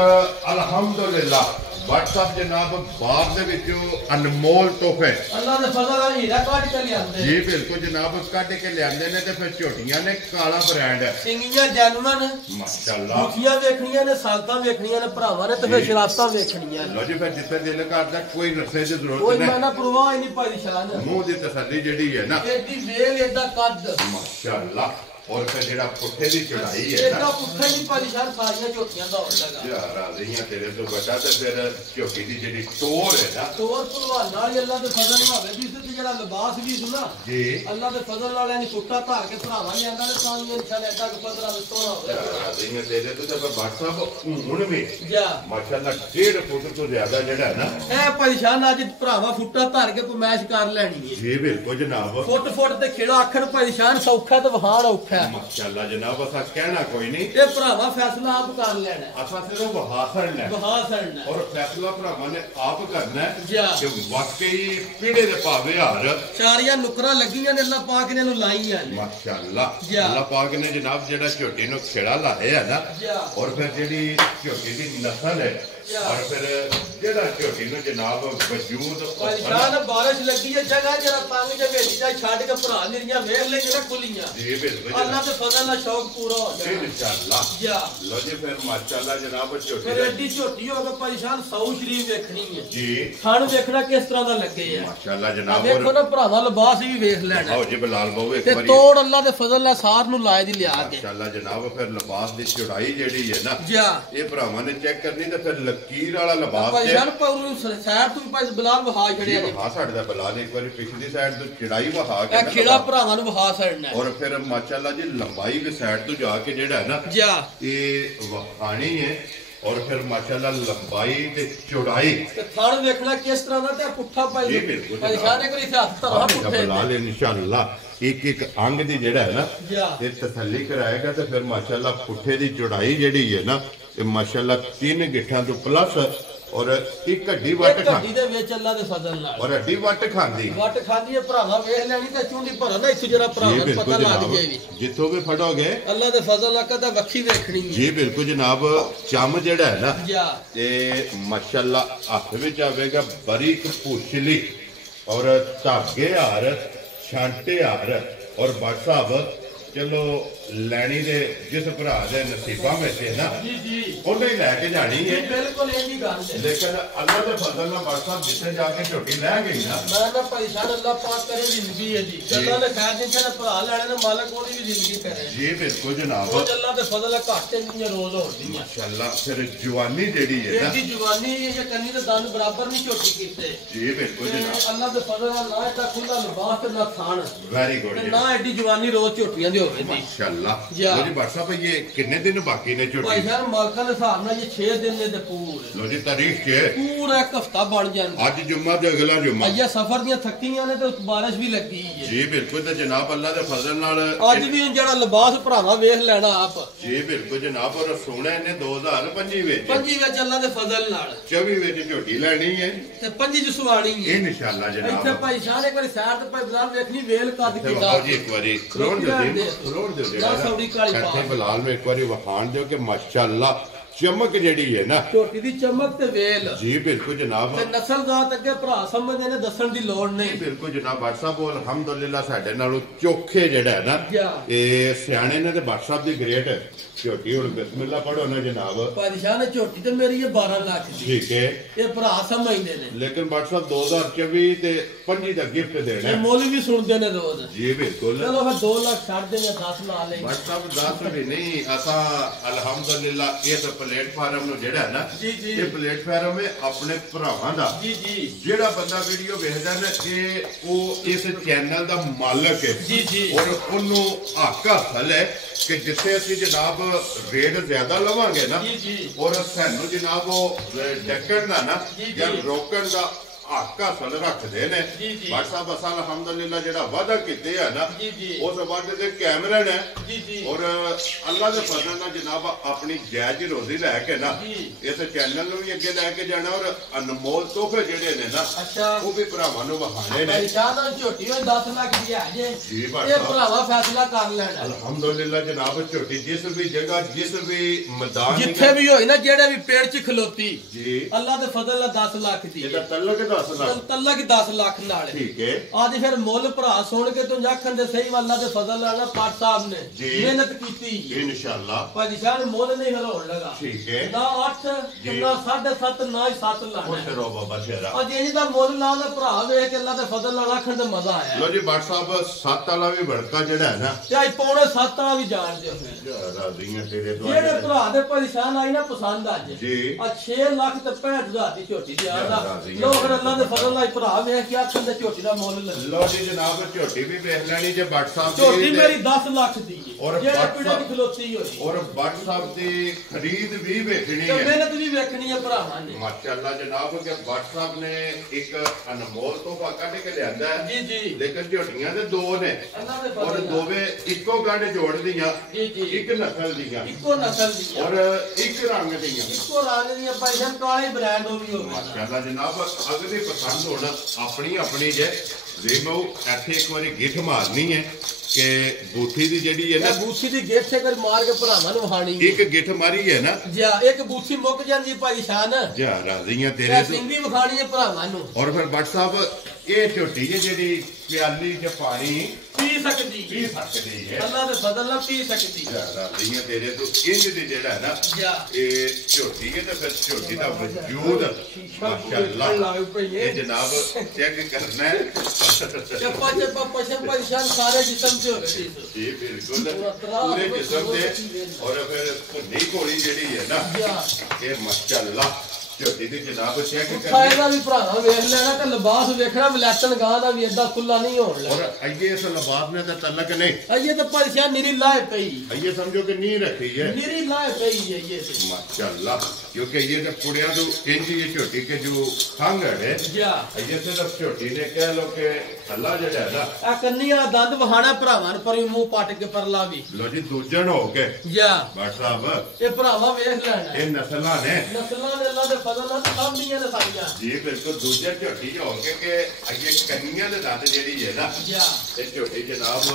ਅਲਹਮਦੁਲਿਲਾ WhatsApp ਜਨਾਬ ਬਾਹਰ ਦੇ ਵਿੱਚੋਂ ਅਨਮੋਲ ਤੋਹਫੇ ਅੱਲਾ ਦੇ ਫਜ਼ਲ ਨਾਲ ਹੀਰਾ ਕੱਢ ਕੇ ਲਿਆਂਦੇ ਜੀ ਬਿਲਕੁਲ ਜਨਾਬ ਕੱਢ ਕੇ ਲਿਆਂਦੇ ਨੇ ਤੇ ਫਿਰ ਝੋਟੀਆਂ ਨੇ ਕਾਲਾ ਬ੍ਰਾਂਡ ਸਿੰਗੀਆਂ ਜੈਨੂਨ ਮਾਸ਼ਾਅੱਲਾ ਮੁਖੀਆਂ ਵੇਖਣੀਆਂ ਨੇ ਸਾਲਤਾਂ ਵੇਖਣੀਆਂ ਨੇ ਭਰਾਵਾਂ ਨੇ ਤੇ ਫਿਰ ਸ਼ਰਾਫਤਾਂ ਵੇਖਣੀਆਂ ਲੋ ਜੀ ਫਿਰ ਜਿੱਥੇ ਦਿਲ ਕਰਦਾ ਕੋਈ ਰਸੇ ਦੀ ਕੋਈ ਜ਼ਰੂਰਤ ਮੈਂ ਨਹੀਂ ਨਾ ਪਰਵਾਹ ਹੀ ਨਹੀਂ ਭਾਈ ਸ਼ਾਨ ਮੂੰਹ ਦੀ ਤਸੱਲੀ ਜਿਹੜੀ ਹੈ ਨਾ ਐਡੀ ਵੇਲ ਐਡਾ ਕੱਦ ਮਾਸ਼ਾਅੱਲਾ और फिर जेड़ा पुट्ठे दी चढ़ाई है ਇਹਦਾ ਪੁੱਠੇ ਦੀ ਪਰੇਸ਼ਾਨ ਸਾਰੀਆਂ ਝੋਟੀਆਂ ਦਾ ਹੋਣ ਲੱਗਾ यार आ रही तेरे तो बचा ते फिर झोटी दी जेड़ी टोर है ना ਟੋਰ ਭਲਵਾਨ ਨਾਲ ਅੱਲਾ ਦੇ ਫਜ਼ਲ ਨਾਲ ਹੋਵੇ ਵੀ ਤੇ ਜਿਹੜਾ ਲਿਬਾਸ ਵੀ ਸੁਣਾ जी ਅੱਲਾ ਦੇ ਫਜ਼ਲ ਨਾਲ ਇਹਨੇ ਕੁੱਟਾ ਧਾਰ ਕੇ ਭਰਾਵਾ ਲਿਆਂਦਾ ਤੇ ਤਾਂ ਵੀ ਇਨਸ਼ਾਅੱਲਾ ਐਡਾ ਕੁ 15 ਵਿੱਚ ਸੋਹਣਾ ਹੋਵੇ आ रही तेरे तो जब बादशाह हुन में ਜਾ माशाल्लाह 1.5 फुट तो ज्यादा जेड़ा है ना ਇਹ ਪਰੇਸ਼ਾਨ ਅੱਜ ਭਰਾਵਾ ਫੁੱਟਾ ਧਾਰ ਕੇ ਪਮੈਸ਼ ਕਰ ਲੈਣੀ ਹੈ जी बिल्कुल जनाब ਫੁੱਟ ਫੁੱਟ ਤੇ ਖੇੜਾ ਆਖਣ ਪਰੇਸ਼ਾਨ ਸੌਖਾ ਤੇ ਵਹਾਣ ਔਖਾ ਹੈ माशाल्लाह जनाब असा कहना कोई नहीं ਇਹ ਭਰਾਵਾ ਫੈਸਲਾ ਆਪ ਕਰ ਲੈਣਾ असा सिर्फ हासन है ਵਹਾ ਸਰਨਾ और फैसला भरावां ने आप करना है ਜਾ कि वाकई पीढ़े दे भावे हार ਚਾਰੀਆਂ ਨੁਕਰਾਂ ਲੱਗੀਆਂ ਨੇ ਅੱਲਾ ਪਾਕ ਨੇ ਇਹਨੂੰ ਲਾਈਆਂ ਨੇ माशाल्लाह जा। अल्लाह पाक ने जनाब जेड़ा झोटी नु खेड़ा लाया है ना जा। और फिर जेड़ी झोटी दी नस्ल है जा। और फिर जेड़ा झोटी नु जनाब वजूद ਪਰੇਸ਼ਾਨ ਬਾਰਿਸ਼ ਲੱਗੀ ਹੈ ਜਗ੍ਹਾ ਜਰਾ ਤੰਗ ਜਗ੍ਹਾ ਜਿੱਦਾਂ ਛੱਡ ਕੇ ਭਰਾ ਨਿਰੀਆਂ ਵੇਖ ਲੈ ਜਿਹੜਾ ਖੁੱਲੀਆਂ जी बिल्कुल ਅੱਲਾ ਦੇ ਫਜ਼ਲ ਨਾਲ ਸ਼ੌਕ ਪੂਰਾ ਹੋ ਜਾਏ इंशाअल्लाह ਜਾ लो जी फिर माशाल्लाह जनाब झोटी ਫਿਰ दा- ਐਡੀ ਝੋਟੀ ਹੋ ਕੇ ਪਰੇਸ਼ਾਨ ਸੌ ਸ਼ਰੀਫ ਵੇਖਣੀ ਹੈ जी ਥਣ ਵੇਖਣਾ ਕਿਸ ਤਰ੍ਹਾਂ ਦਾ ਲੱਗੇ ਆ माशाल्लाह ਆ जनाब ਵੇਖੋ और ਨਾ ਭਰਾਵਾ ਲਿਬਾਸ ਵੀ ਵੇਖ ਲੈਣਾ आओ जी बिलाल बाबू एक ਤੇ बारी ਤੋੜ ਅੱਲਾ ਦੇ ਫਜ਼ਲ ਨਾਲ ਸਾਰ ਨੂੰ ਲਾਏ ਦੀ ਲਿਆ ਕੇ माशाल्लाह जनाब फिर लिबास दी चौड़ाई जेड़ी है ना ਜਾ ये भरावां ने चेक करनी ते फिर लकीर वाला लिबास ਪਰੇਸ਼ਾਨ ਪੌਰੂ ਸਾਈਡ ਤੋਂ ਭਾਈ ਬਲਾਲ ਵਹਾ ਛੜਿਆ ਜੀ वहा साढ़े दा बिलाल एक बारी पिछली साइड तो चढ़ाई वहा के ਇਹ ना ਖੇੜਾ ਭਰਾਵਾਂ ਨੂੰ ਵਹਾ ਛੜਨਾ और फिर माशाल्लाह जी लंबाई भी साइड तो जाके जेड़ा है ना ਜਾ ये वहानी है और फिर माशाल्लाह लंबाई ते चौड़ाई ਤੇ ਥਣ ਵੇਖਣਾ ਕਿਸ ਤਰ੍ਹਾਂ ਦਾ ਤੇ ਪੁੱਠਾ ਭਾਈ ਜੀ, ਬਿਲਕੁਲ। ਪਰੇਸ਼ਾਨ ਹੈ ਕੋਈ ਹੱਥ ਧਰਾ ਪੁੱਠੇ बिलाल इंशाल्लाह एक एक अंग दी जेड़ा है ना जा। ये तसल्ली कराएगा तो फिर माशाल्लाह पुट्ठे दी चौड़ाई जेड़ी है ना ये माशाल्लाह 3 गिट्ठां तो प्लस और एक हड्डी वट ਇੱਕ खा ਹੱਡੀ ਦੇ ਵਿੱਚ ਅੱਲਾ ਦੇ ਫਜ਼ਲ ਨਾਲ और हड्डी वट खांदी ਵੱਟ ਖਾਂਦੀ ਹੈ ਭਰਾਵਾ ਵੇਖ ਲੈਣੀ ਤੇ ਚੁੰਡੀ ਭਰਾ ਨਾ ਇੱਥੇ ਜਿਹੜਾ ਭਰਾਵਾ जी ਨੂੰ ਪਤਾ बिल्कुल ਲੱਗ जनाब ਜਾਏਗੀ जिथों भी फटोगे ਅੱਲਾ ਦੇ ਫਜ਼ਲ ਨਾਲ ਕਦਾ ਵੱਖੀ ਵੇਖਣੀ ਹੈ जी बिल्कुल जनाब चम जेड़ा है ना ਜਾ ਤੇ ਮਾਸ਼ਾਅੱਲਾ ਹੱਥ ਵਿੱਚ ਆਵੇਗਾ ਬਰੀਕ ਪੁੱਛਲੀ ਔਰ ਧਾਗੇ ਹਾਰ ਛਾਂਟੇ ਹਾਰ ਔਰ ਬਾਟ ਸਾਹਿਬ ਚਲੋ ਲੈਣੀ ਦੇ ਜਿਸ ਭਰਾ ਦੇ ਨਸੀਬਾਂ ਵਿੱਚ ਹੈ ਨਾ ਜੀ ਜੀ ਉਹਨੇ ਹੀ ਲੈ ਕੇ ਜਾਣੀ ਹੈ ਬਿਲਕੁਲ ਇਹ ਨਹੀਂ ਗੱਲ ਹੈ ਲੇਕਿਨ ਅੱਲਾ ਦੇ ਫਜ਼ਲ ਨਾਲ ਬਾਟ ਸਾਹਿਬ ਜਿੱਥੇ ਜਾ ਕੇ ਝੋਟੀ ਲੈ ਗਈ ਨਾ ਮੈਂ ਨਾ ਪਰੇਸ਼ਾਨ ਅੱਲਾ ਪਾਕ ਕਰੇ ਜ਼ਿੰਦਗੀ ਹੈ ਜੀ ਅੱਲਾ ਨੇ ਖੈਰ ਦੇ ਜਿਹੜੇ ਭਰਾ ਲੈਣੇ ਨੇ ਮਾਲਕ ਉਹਦੀ ਵੀ ਜ਼ਿੰਦਗੀ ਕਰੇ ਜੀ ਬਿਲਕੁਲ ਜਨਾਬ ਉਹ ਅੱਲਾ ਦੇ ਫਜ਼ਲ ਨਾਲ ਘੱਟ ਨਹੀਂ ਰੋਜ਼ ਹੋਣੀਆਂ ਮਾਸ਼ਾਅੱਲਾ ਫਿਰ ਜਵਾਨੀ ਜਿਹੜੀ ਹੈ ਨਾ ਇਹਦੀ ਜਵਾਨੀ ਇਹ ਕੰਨੀ ਦੇ ਦੰਦ ਬਰਾਬਰ ਨਹੀਂ ਝੋਟੀ ਕੀਤੇ ਜੀ ਬਿਲकुल ਤੇ ਜਨਾਬ ਅੱਲਾ ਦੇ ਫਜ਼ਲ ਨਾਲ ਨਾ ਇਹਦਾ ਖੁੱਲਾ ਲਿਬਾਸ ਤੇ ਨਾ ਥਾਣ ਵੈਰੀ ਗੁੱਡ ਤੇ ਨਾ ਐਡੀ ਜਵਾਨੀ ਰੋਜ਼ ਝੋਟੀਆਂ ਦੀ ਹੋਵੇ ਜੀ ਮਾਸ਼ਾਅੱਲਾ ਜਾ। ਲੋ ਜੀ ਬਾਟ ਸਾਹਿਬ ਇਹ ਕਿੰਨੇ ਦਿਨ ਬਾਕੀ ਨੇ ਭਾਈ ਝੋਟੀ ਸਾਹਿਬ ਮਾਲਕਾਂ ਦੇ ਹਿਸਾਬ ਨਾਲ ਇਹ 6 ਦਿਨ ਨੇ ਤੇ ਪੂਰੇ ਲੋ ਜੀ ਤਾਰੀਖ ਚ ਪੂਰਾ ਇੱਕ ਹਫਤਾ ਬਣ ਜਾਂਦਾ ਅੱਜ ਜੁਮਾ ਤੇ ਅਗਲਾ ਜੁਮਾ ਅਈਆ ਸਫਰ ਦੀਆਂ ਥੱਕੀਆਂ ਨੇ ਤੇ ਬਾਰਿਸ਼ ਵੀ ਲੱਗੀ ਹੈ ਜੀ ਬਿਲਕੁਲ ਤੇ ਜਨਾਬ ਅੱਲਾ ਦੇ ਫਜ਼ਲ ਨਾਲ ਅੱਜ ਵੀ ਜਿਹੜਾ ਲਿਬਾਸ ਭਰਾਵਾ ਵੇਖ ਲੈਣਾ ਆਪ ਜੀ ਬਿਲਕੁਲ ਜਨਾਬ ਔਰ ਸੋਹਣਾ ਨੇ 2025 ਵਿੱਚ ਪੰਜੀ ਵਿੱਚ ਅੱਲਾ ਦੇ ਫਜ਼ਲ ਨਾਲ 24 ਵਿੱਚ ਝੋਟੀ ਲੈਣੀ ਹੈ ਤੇ ਪੰਜੀ ਚ ਸੁਆਣੀ ਹੈ ਇਹ ਇਨਸ਼ਾਅੱਲਾ ਇੱਥੇ ਜਨਾਬ ਭਾਈ ਸਾਹਿਬ ਇੱਕ ਵਾਰੀ ਸੈਰ ਤੇ ਭਾਈ ਬਜ਼ਾਰ ਵੇਖਣੀ ਵੇਲ ਕੱਦ ਤੇ ਕਿਦਾ ਵਾਹ ਜੀ ਇੱਕ ਵਾਰੀ ਕਰੋੜ ਦੇ ਨਾ ਸੌੜੀ ਕਾਲੀ ਪਾ। ਇੱਥੇ ਬਲਾਲ में एक बारी वखान दियो कि माशाअल्लाह चमक जेड़ी है ना ਝੋਟੀ ਦੀ ਚਮਕ ਤੇ ਵੇਲ जी बिल्कुल जनाब ਤੇ ਨਸਲ ਜ਼ਾਤ ਅੱਗੇ ਭਰਾ ਸਮਝਦੇ ਨੇ ਦੱਸਣ ਦੀ ਲੋੜ ਨਹੀਂ ਬਿਲਕੁਲ ਜਨਾਬ ਬਾਟ ਸਾਹਿਬ ਉਹ ਅਲਹਮਦੁਲਿਲਾ ਸਾਡੇ ਨਾਲੋਂ ਚੋਖੇ ਜਿਹੜਾ ਹੈ ਨਾ ਜਾ। ਇਹ ਸਿਆਣੇ ਨੇ ਤੇ ਬਾਟ ਸਾਹਿਬ ਦੀ ਗ੍ਰੇਟ ਝੋਟੀ ਹੁਣ ਬਿਸਮਿਲ੍ਲਾ ਪੜੋ ਨਾ ਜਨਾਬ ਪਾਤਸ਼ਾਹ ਨੇ ਝੋਟੀ ਤੇ ਮੇਰੀ ਇਹ 12 ਲੱਖ ਦੀ ਠੀਕ ਹੈ ਇਹ ਭਰਾ ਸਮਝਦੇ ਨੇ ਲੇਕਿਨ ਬਾਟ ਸਾਹਿਬ 2024 ਤੇ 25 ਦਾ ਗਿਫਟ ਦੇਣਾ ਇਹ ਹੈ। ਮੁੱਲ ਵੀ ਸੁਣਦੇ ਨੇ ਰੋਜ਼ ਜੀ ਬਿਲकुल ਚਲੋ ਫਿਰ 2 ਲੱਖ ਛੱਡ ਦੇਣੇ 10 ਲਾ ਲੈ ਬਾਟ ਸਾਹਿਬ 10 ਵੀ ਨਹੀਂ ਅਸਾਂ ਅਲਹਮਦੁਲਿਲਾ ਇਹ ਤਾਂ ਪਲੇਟਫਾਰਮ ਨੂੰ ਜਿਹੜਾ ਹੈ ਨਾ ਜੀ, ਜੀ। ਇਹ ਪਲੇਟਫਾਰਮ ਹੈ ਆਪਣੇ ਭਰਾਵਾਂ ਦਾ ਜੀ ਜੀ ਜਿਹੜਾ ਬੰਦਾ ਵੀਡੀਓ ਵੇਖਦਾ ਨਾ ਇਹ ਉਹ ਇਸ ਚੈਨਲ ਦਾ ਮਾਲਕ ਹੈ ਜੀ, ਜੀ। ਔਰ ਉਹਨੂੰ ਹੱਕ ਹਾਸਲ ਹੈ ਕਿ ਜਿੱਥੇ ਅਸੀਂ ਜਨਾਬ ਰੇਟ ਜ਼ਿਆਦਾ ਲਵਾਂਗੇ ਨਾ ਜੀ, ਜੀ। ਔਰ ਸਾਨੂੰ ਜਨਾਬ ਉਹ ਡੱਕਣ ਦਾ ਨਾ ਜੀ, ਜੀ। ਜਾਂ ਰੋਕਣ ਦਾ ਹੱਕ ਹਾਸਲ ਰੱਖਦੇ ਨੇ ਜੀ, ਜੀ। ਬਾਟ ਸਾਹਿਬ ਅਸਾਂ ਅਲਹਮਦੁਲਿਲਾ ਜਿਹੜਾ ਵਾਅਦਾ ਕੀਤੇ ਆ ਨਾ ਜੀ, ਜੀ। ਉਸ ਵਾਅਦੇ ਦੇ ਕੈਮਰਨ ਹੈ ਜੀ, ਜੀ। ਔਰ ਅੱਲਾ ਦੇ ਫਜ਼ਲ ਨਾਲ ਜਨਾਬ ਆਪਣੀ ਜਾਇਜ਼ ਰੋਜ਼ੀ ਲੈ ਕੇ ਨਾ ਜੀ। ਇਸ ਚੈਨਲ ਨੂੰ ਵੀ ਅੱਗੇ ਲੈ ਕੇ ਜਾਣਾ ਔਰ ਅਨਮੋਲ ਤੋਹਫੇ ਜਿਹੜੇ ਨੇ ਨਾ ਅੱਛਾ ਉਹ ਵੀ ਭਰਾਵਾਂ ਨੂੰ ਵਹਾਣੇ ਨੇ ਪਾਤਸ਼ਾਹ ਨਾਲ ਝੋਟੀ ਹੋਈ 10 ਲੱਖ ਦੀ ਆ ਜੇ ਜੀ ਇਹ ਬਾਤ ਸਾਹਿਬ ਭਰਾਵਾ ਫੈਸਲਾ ਕਰ ਲੈਣਾ ਅਲਹਮਦੁਲਿਲਾ ਜਨਾਬ ਝੋਟੀ ਜਿਸ ਵੀ ਜਗ੍ਹਾ ਜਿਸ ਵੀ ਮੈਦਾਨ ਜਿੱਥੇ ਵੀ ਹੋਈ ਨਾ ਜਿਹੜੇ ਵੀ ਪੇੜ 'ਚ ਖਲੋਤੀ ਜੀ ਅੱਲਾ ਦੇ ਫਜ਼ਲ ਨਾਲ 10 ਲੱਖ ਦੀ ਇਹਦਾ ਤਲਕ ਦਾ 10 ਲੱਖ ਤੱਲਾ ਕੀ 10 ਲੱਖ ਨਾਲ ਠੀਕ ਹੈ ਅੱਜ ਫਿਰ ਮੁੱਲ ਭਰਾ ਸੁਣ ਕੇ ਤੂੰ ਆਖਣ ਦੇ ਸਹੀ ਵਾਲਾ ਦੇ ਫਜ਼ਲ ਨਾਲ ਪਾਟ ਸਾਹਿਬ ਨੇ ਮਿਹਨਤ ਕੀਤੀ ਇਨਸ਼ਾਅੱਲਾ ਭਾਜੀ ਸਾਹਿਬ ਮੁੱਲ ਨਹੀਂ ਹਰਾਉਣ ਲਗਾ ਠੀਕ ਹੈ ਨਾ 8 ਨਾ 7.5 ਨਾ 7 ਲਾਣਾ ਰੋ ਬਾਬਾ ਸ਼ੇਰਾ ਅੱਜ ਇਹ ਦਾ ਮੁੱਲ ਲਾ ਦਾ ਭਰਾ ਵੇਖ ਕੇ ਅੱਲਾ ਦੇ ਫਜ਼ਲ ਨਾਲ ਆਖਣ ਦਾ ਮਜ਼ਾ ਆਇਆ ਲੋ ਜੀ ਬਾਟ ਸਾਹਿਬ 7 ਵਾਲਾ ਵੀ ਭੜਕਾ ਜਿਹੜਾ ਹੈ ਨਾ ਤੇ ਅੱਜ ਪੌਣੇ 7 ਵਾਲਾ ਵੀ ਜਾਣਦੇ ਹੋ ਰਾਜ਼ੀਆਂ ਤੇਰੇ ਤੋਂ ਜਿਹੜੇ ਭਰਾ ਦੇ ਪਰੇਸ਼ਾਨ ਆਈ ਨਾ ਪਸੰਦ ਅੱਜ ਜੀ ਆ 6 ਲੱਖ ਤੇ 65,000 ਦੀ ਝੋਟੀ ਦੀ ਆਂਦਾ ਲੋ ਫਿਰ ਅੱਲਾ ਦੇ ਫਜ਼ਲ ਨਾਲ ਭਰਾ ਵੇਖ ਕੇ ਆਖਣ ਦੇ ਝੋਟੀ ਦਾ ਮੁੱਲ ਲੈ ਲੋ ਜੀ ਜਨਾਬ ਝੋਟੀ ਵੀ ਵੇਖ ਲੈਣੀ ਜੇ ਬਾਟ ਸਾਹਿਬ ਝੋਟੀ ਮੇਰੀ 10 ਲੱਖ ਦੀ ਔਰ ਜਿਹੜੇ ਪਿੰਡਾਂ ਦੀ ਖਲੋਤੀ ਹੋਈ ਔਰ ਬਾਟ ਸਾਹਿਬ ਦੀ ਖਰੀਦ ਵੀ ਵੇਖਣੀ ਤੇ ਹੈ ਮਿਹਨਤ ਵੀ ਵੇਖਣੀ ਹੈ ਭਰਾਵਾਂ ਨੇ ਮਾਸ਼ਾਅੱਲਾ ਜਨਾਬ ਕਿ ਬਾਟ ਸਾਹਿਬ ਨੇ ਇੱਕ ਅਨਮੋਲ ਤੋਹਫਾ ਕੱਢ ਕੇ ਲਿਆਂਦਾ ਹੈ ਜੀ ਜੀ ਲੇਕਿਨ ਝੋਟੀਆਂ ਦੇ ਦੋ ਨੇ ਅੱਲਾ ਦੇ ਔਰ ਫਜ਼ਲ ਦੋਵੇਂ ਇੱਕੋ ਗੰਢ ਜੋੜਦੀਆਂ ਜੀ ਜੀ ਇੱਕ ਨਸਲ ਦੀਆਂ ਇੱਕੋ ਨਸਲ ਦੀ ਔਰ ਇੱਕ ਰੰਗ ਦੀਆਂ ਇੱਕੋ ਰੰਗ ਦੀਆਂ ਭਾਈਆਂ ਕਾਲੇ ਬ੍ਰਾਂਡ ਹੋ ਵੀ ਹੋਵੇ ਮਾਸ਼ਾਅੱਲਾ ਜਨਾਬ ਅਗਲੇ ਪਸੰਦ ਹੋਣਾ ਆਪਣੀ ਆਪਣੀ ਜੇ ਵੇਖੋ ਇੱਥੇ ਇੱਕ ਵਾਰੀ ਗਿੱਠ ਮਾਰਨੀ ਹੈ ਕਿ ਬੂਥੀ ਦੀ ਜਿਹੜੀ ਹੈ ਨਾ ਬੂਥੀ ਦੀ ਗੇਠ ਸੇ ਕਰ ਮਾਰ ਕੇ ਭਰਾਵਾਂ ਨੂੰ ਵਹਾਣੀ ਇੱਕ ਗਿੱਠ ਮਾਰੀ ਹੈ ਨਾ ਜਾ ਇੱਕ ਬੂਥੀ ਮੁੱਕ ਜਾਂਦੀ ਭਾਈ ਸ਼ਾਨ ਜਾ ਰਾਜ਼ੀਆਂ ਤੇਰੇ ਤੋਂ ਸਿੰਗੀ ਵਿਖਾਣੀ ਹੈ ਭਰਾਵਾਂ ਨੂੰ ਔਰ ਫਿਰ ਬੱਟ ਸਾਹਿਬ ਇਹ ਝੋਟੀ ਹੈ ਜਿਹੜੀ ਪਿਆਲੀ ਚ ਪਾਣੀ ਪੀ ਸਕਦੀ ਹੈ ਅੱਲਾ ਦੇ ਫਜ਼ਲ ਨਾਲ ਪੀ ਸਕਦੀ ਰਾਜ਼ੀਆਂ ਤੇਰੇ ਤੋਂ ਇੰਜ ਦੇ ਜਿਹੜਾ ਹੈ ਨਾ ਜਾ ਇਹ ਝੋਟੀ ਹੈ ਤੇ ਫਿਰ ਝੋਟੀ ਦਾ ਵਜੂਦ ਮਾਸ਼ਾਅੱਲਾ ਇਹ ਜਨਾਬ ਚੈੱਕ ਕਰਨਾ ਹੈ ਚੱਪਾ ਚੱਪਾ ਪਸ਼ਮ ਪਰੇਸ਼ਾਨ ਸਾਰੇ ਜਿਸਮ ਤੇ ਹੋ ਗਏ ਜੀ ਬਿਲਕੁਲ ਪੂਰੇ ਜਿਸਮ ਤੇ ਔਰ ਫਿਰ ਭੁੰਨੀ ਘੋੜੀ ਜਿਹੜੀ ਹੈ ਨਾ ਇਹ ਮਾਸ਼ਾਅੱਲਾ ਝੋਟੀ ਦੀ ਜਨਾਬ ਚੈੱਕ ਕਰਨੀ ਫਾਇਦਾ ਵੀ ਭਰਾਵਾ ਵੇਖ ਲੈਣਾ ਤੇ ਲਿਬਾਸ ਵੇਖਣਾ ਵਲੈਤਨ ਗਾਂ ਦਾ ਵੀ ਏਦਾਂ ਖੁੱਲਾ ਨਹੀਂ ਹੋਣ ਲੱਗਾ ਔਰ ਅਈਏ ਇਸ ਲਿਬਾਸ ਨੇ ਤਾਂ ਤਲਕ ਨਹੀਂ ਅਈਏ ਤਾਂ ਪਰੇਸ਼ਾਨ ਨਿਰੀ ਲਾਏ ਪਈ ਅਈਏ ਸਮਝੋ ਕਿ ਨਹੀਂ ਰੱਖੀ ਹੈ ਨਿਰੀ ਲਾਏ ਪਈ ਹੈ ਇਹ ਤੇ ਮਾਸ਼ਾਅੱਲਾ क्योंकि ये तो पुड़िया तो इंज ये छोटी के जो खांगड़ है ये सिर्फ छोटी ने कह लो कि अल्लाह जड़ा है ना आ कन्निया दंद वहाना भरावां पर मुंह पट के परला भी लो जी दूजन हो के या बट साहब ये भरावा वेख लेना ये नस्लां ने अल्लाह दे फजल नाल सब दियां ने सारियां जी बिल्कुल दूजन छोटी हो के ये कन्निया दे दंद जेडी है ना या ये छोटी जनाब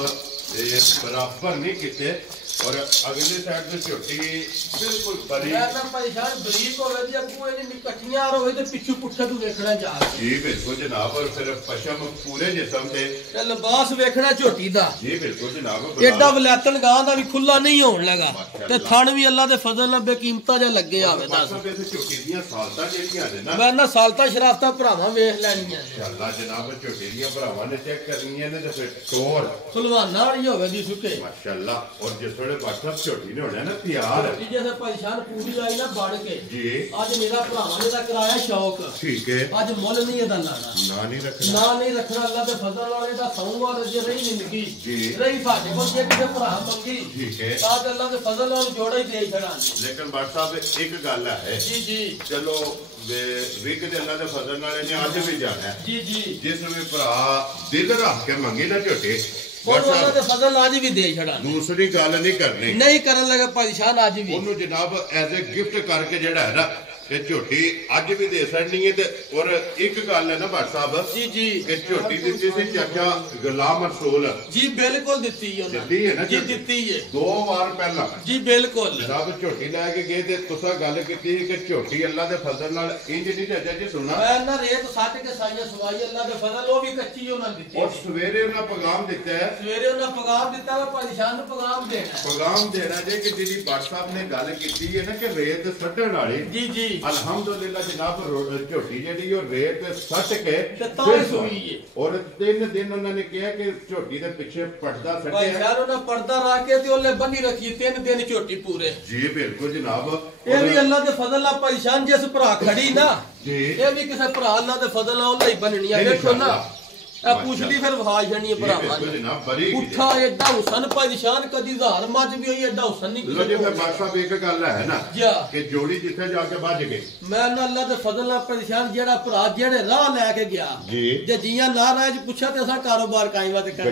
ये बराबर नहीं किते और अगले साइड से छोटी बिल्कुल बड़ी मैं परेशान बरीक होवे दी अगू एनी इकट्ठियां होवे ते पिछू पुठे तू देखना जा जी बिल्कुल जनाब और फिर पशम पूरे जिस्म से ते लिबास वेखना झोटी दा जी बिल्कुल जनाब एडा वलैतन गां दा भी खुला नहीं होण लगा ते थण भी अल्लाह दे फजल नाल बेकीमता जा लगे आवे दस झोटी दियां सालतां जेहड़ियां ने ना मैं ना सालता शराफता भरावां वेख लैणियां इंशाअल्लाह जनाब झोटी दियां भरावां ने चेक करनियां ने ते फिर टोर खुलवाना वाली होवे दी सुके माशाअल्लाह और जिस वेले बाटा झोटी ने होना ना तैयार जैसे परेशान पूरी आई ना बढ़ के जी आज मेरा भरावां ने दा कराया शौक ठीक है आज मुल नहीं एदा लाना ना नहीं रखना ना नहीं रखना अल्लाह दे फजल वाले दा सौवार जे रही जिंदगी जी रही साडे कोल जे किसे भरा मंगी ठीक है आज अल्लाह दे फजल नाल जोड़ा ही दे छड़ा लेकिन बाट साहब एक गल है जी जी चलो विक दे अल्लाह दे फजल नाल ने आज भी जाना है जी जी जिस वे भरा दिल रख के मंगी ना झोटी और अल्लाह दे फजल आज भी दे छड़ा दूसरी गल नहीं करनी नहीं करन लगा परेशान आज भी ਉਹਨੂੰ ਜਨਾਬ ਐਜ਼ ਅ ਗਿਫਟ ਕਰਕੇ ਜਿਹੜਾ ਹੈ ਨਾ ਇਹ ਝੋਟੀ ਅੱਜ ਵੀ ਦੇ ਸਕਣੀ ਹੈ ਤੇ ਔਰ ਇੱਕ ਗੱਲ ਹੈ ਨਾ ਭੱਟ ਸਾਹਿਬ ਜੀ ਜੀ ਕਿ ਝੋਟੀ ਦਿੱਤੀ ਸੀ ਚਾਚਾ ਗੁਲਾਮ ਰਸੂਲ ਜੀ ਬਿਲਕੁਲ ਦਿੱਤੀ ਉਹਨਾਂ ਦਿੱਤੀ ਹੈ ਨਾ ਜੀ ਦਿੱਤੀ ਹੈ 2 ਵਾਰ ਪਹਿਲਾਂ ਜੀ ਬਿਲਕੁਲ ਜਨਾਬ ਝੋਟੀ ਲੈ ਕੇ ਗਏ ਤੇ ਤੁਸੀਂ ਗੱਲ ਕੀਤੀ ਕਿ ਝੋਟੀ ਅੱਲਾ ਦੇ ਫਜ਼ਲ ਨਾਲ ਇੰਜ ਨਹੀਂ ਚਾਚਾ ਜੀ ਸੁਣਾ ਮੈਂ ਨਾ ਰੇਤ ਸੱਟ ਕੇ ਸਾਈਆਂ ਸਵਾਈ ਅੱਲਾ ਦੇ ਫਜ਼ਲ ਉਹ ਵੀ ਕੱਚੀ ਉਹਨਾਂ ਦਿੱਤੀ ਔਰ ਸਵੇਰੇ ਉਹਨਾਂ ਪੈਗਾਮ ਦਿੱਤਾ ਹੈ ਸਵੇਰੇ ਉਹਨਾਂ ਪੈਗਾਮ ਦਿੱਤਾ ਵਾ ਪਰੇਸ਼ਾਨ ਨੂੰ ਪੈਗਾਮ ਦੇਣਾ ਪੈਗਾਮ ਦੇਣਾ ਜੇ ਕਿ ਜਿਹੜੀ ਭੱਟ ਸਾਹਿਬ ਨੇ ਗੱਲ ਕੀਤੀ ਹੈ ਨਾ ਕਿ ਰੇਤ ਸੱਟਣ ਵਾਲੀ ਜੀ ਜੀ ਅਲਹਮਦੁਲਿਲਾ ਜਨਾਬ ਝੋਟੀ ਜਿਹੜੀ ਉਹ ਰੇਤ ਸੱਟ ਕੇ ਤਾਂ ਸੋਈ ਹੈ ਔਰ 3 ਦਿਨ ਉਹਨਾਂ ਨੇ ਕਿਹਾ ਕਿ ਝੋਟੀ ਦੇ ਪਿੱਛੇ ਪਰਦਾ ਭਾਈ ਸੱਟਿਆ ਯਾਰ ਉਹਨਾਂ ਪਰਦਾ ਰੱਖ ਕੇ ਤੇ ਉਹਨੇ ਬੰਨੀ ਰੱਖੀ 3 ਦਿਨ ਝੋਟੀ ਪੂਰੇ ਜੀ ਬਿਲਕੁਲ ਜਨਾਬ ਇਹ ਵੀ ਅੱਲਾ ਦੇ ਫਜ਼ਲ ਨਾਲ ਪਰੇਸ਼ਾਨ ਜਿਸ ਭਰਾ ਖੜੀ ਨਾ ਜੀ ਇਹ ਵੀ ਕਿਸੇ ਭਰਾ ਅੱਲਾ ਦੇ ਫਜ਼ਲ ਨਾਲ ਉਹਲਾ ਹੀ ਬਣਨੀ ਆ ਦੇਖੋ ਨਾ ਇਹ ਪੁੱਛਦੀ ਫਿਰ ਵਿਖਾ ਜਾਣੀ ਭਰਾਵਾਂ ਨੇ ਉੱਠਾ ਐਡਾ ਹੁਸਨ ਪਰੇਸ਼ਾਨ ਕਦੀ ਹਜ਼ਾਰ ਮੱਝ ਵੀ ਹੋਈ ਐਡਾ ਹੁਸਨ ਨਹੀਂ ਲੋ ਜੀ ਫਿਰ ਬਾਦਸ਼ਾਹ ਇੱਕ ਗੱਲ ਹੈ ਨਾ ਕਿ ਜੋੜੀ ਜਿੱਥੇ ਜਾ ਕੇ ਵੱਜ ਗਈ ਮੈਂ ਨਾ ਅੱਲਾ ਦੇ ਫਜ਼ਲ ਨਾਲ ਪਰੇਸ਼ਾਨ ਜਿਹੜਾ ਭਰਾ ਜਿਹੜੇ ਰਾਹ ਲੈ ਕੇ ਗਿਆ ਜੇ ਜੀਆਂ ਨਾਰਾਜ਼ ਪੁੱਛਿਆ ਤੇ ਅਸਾਂ ਕਾਰੋਬਾਰ ਕਾਇਮਤ ਕਰਨਾ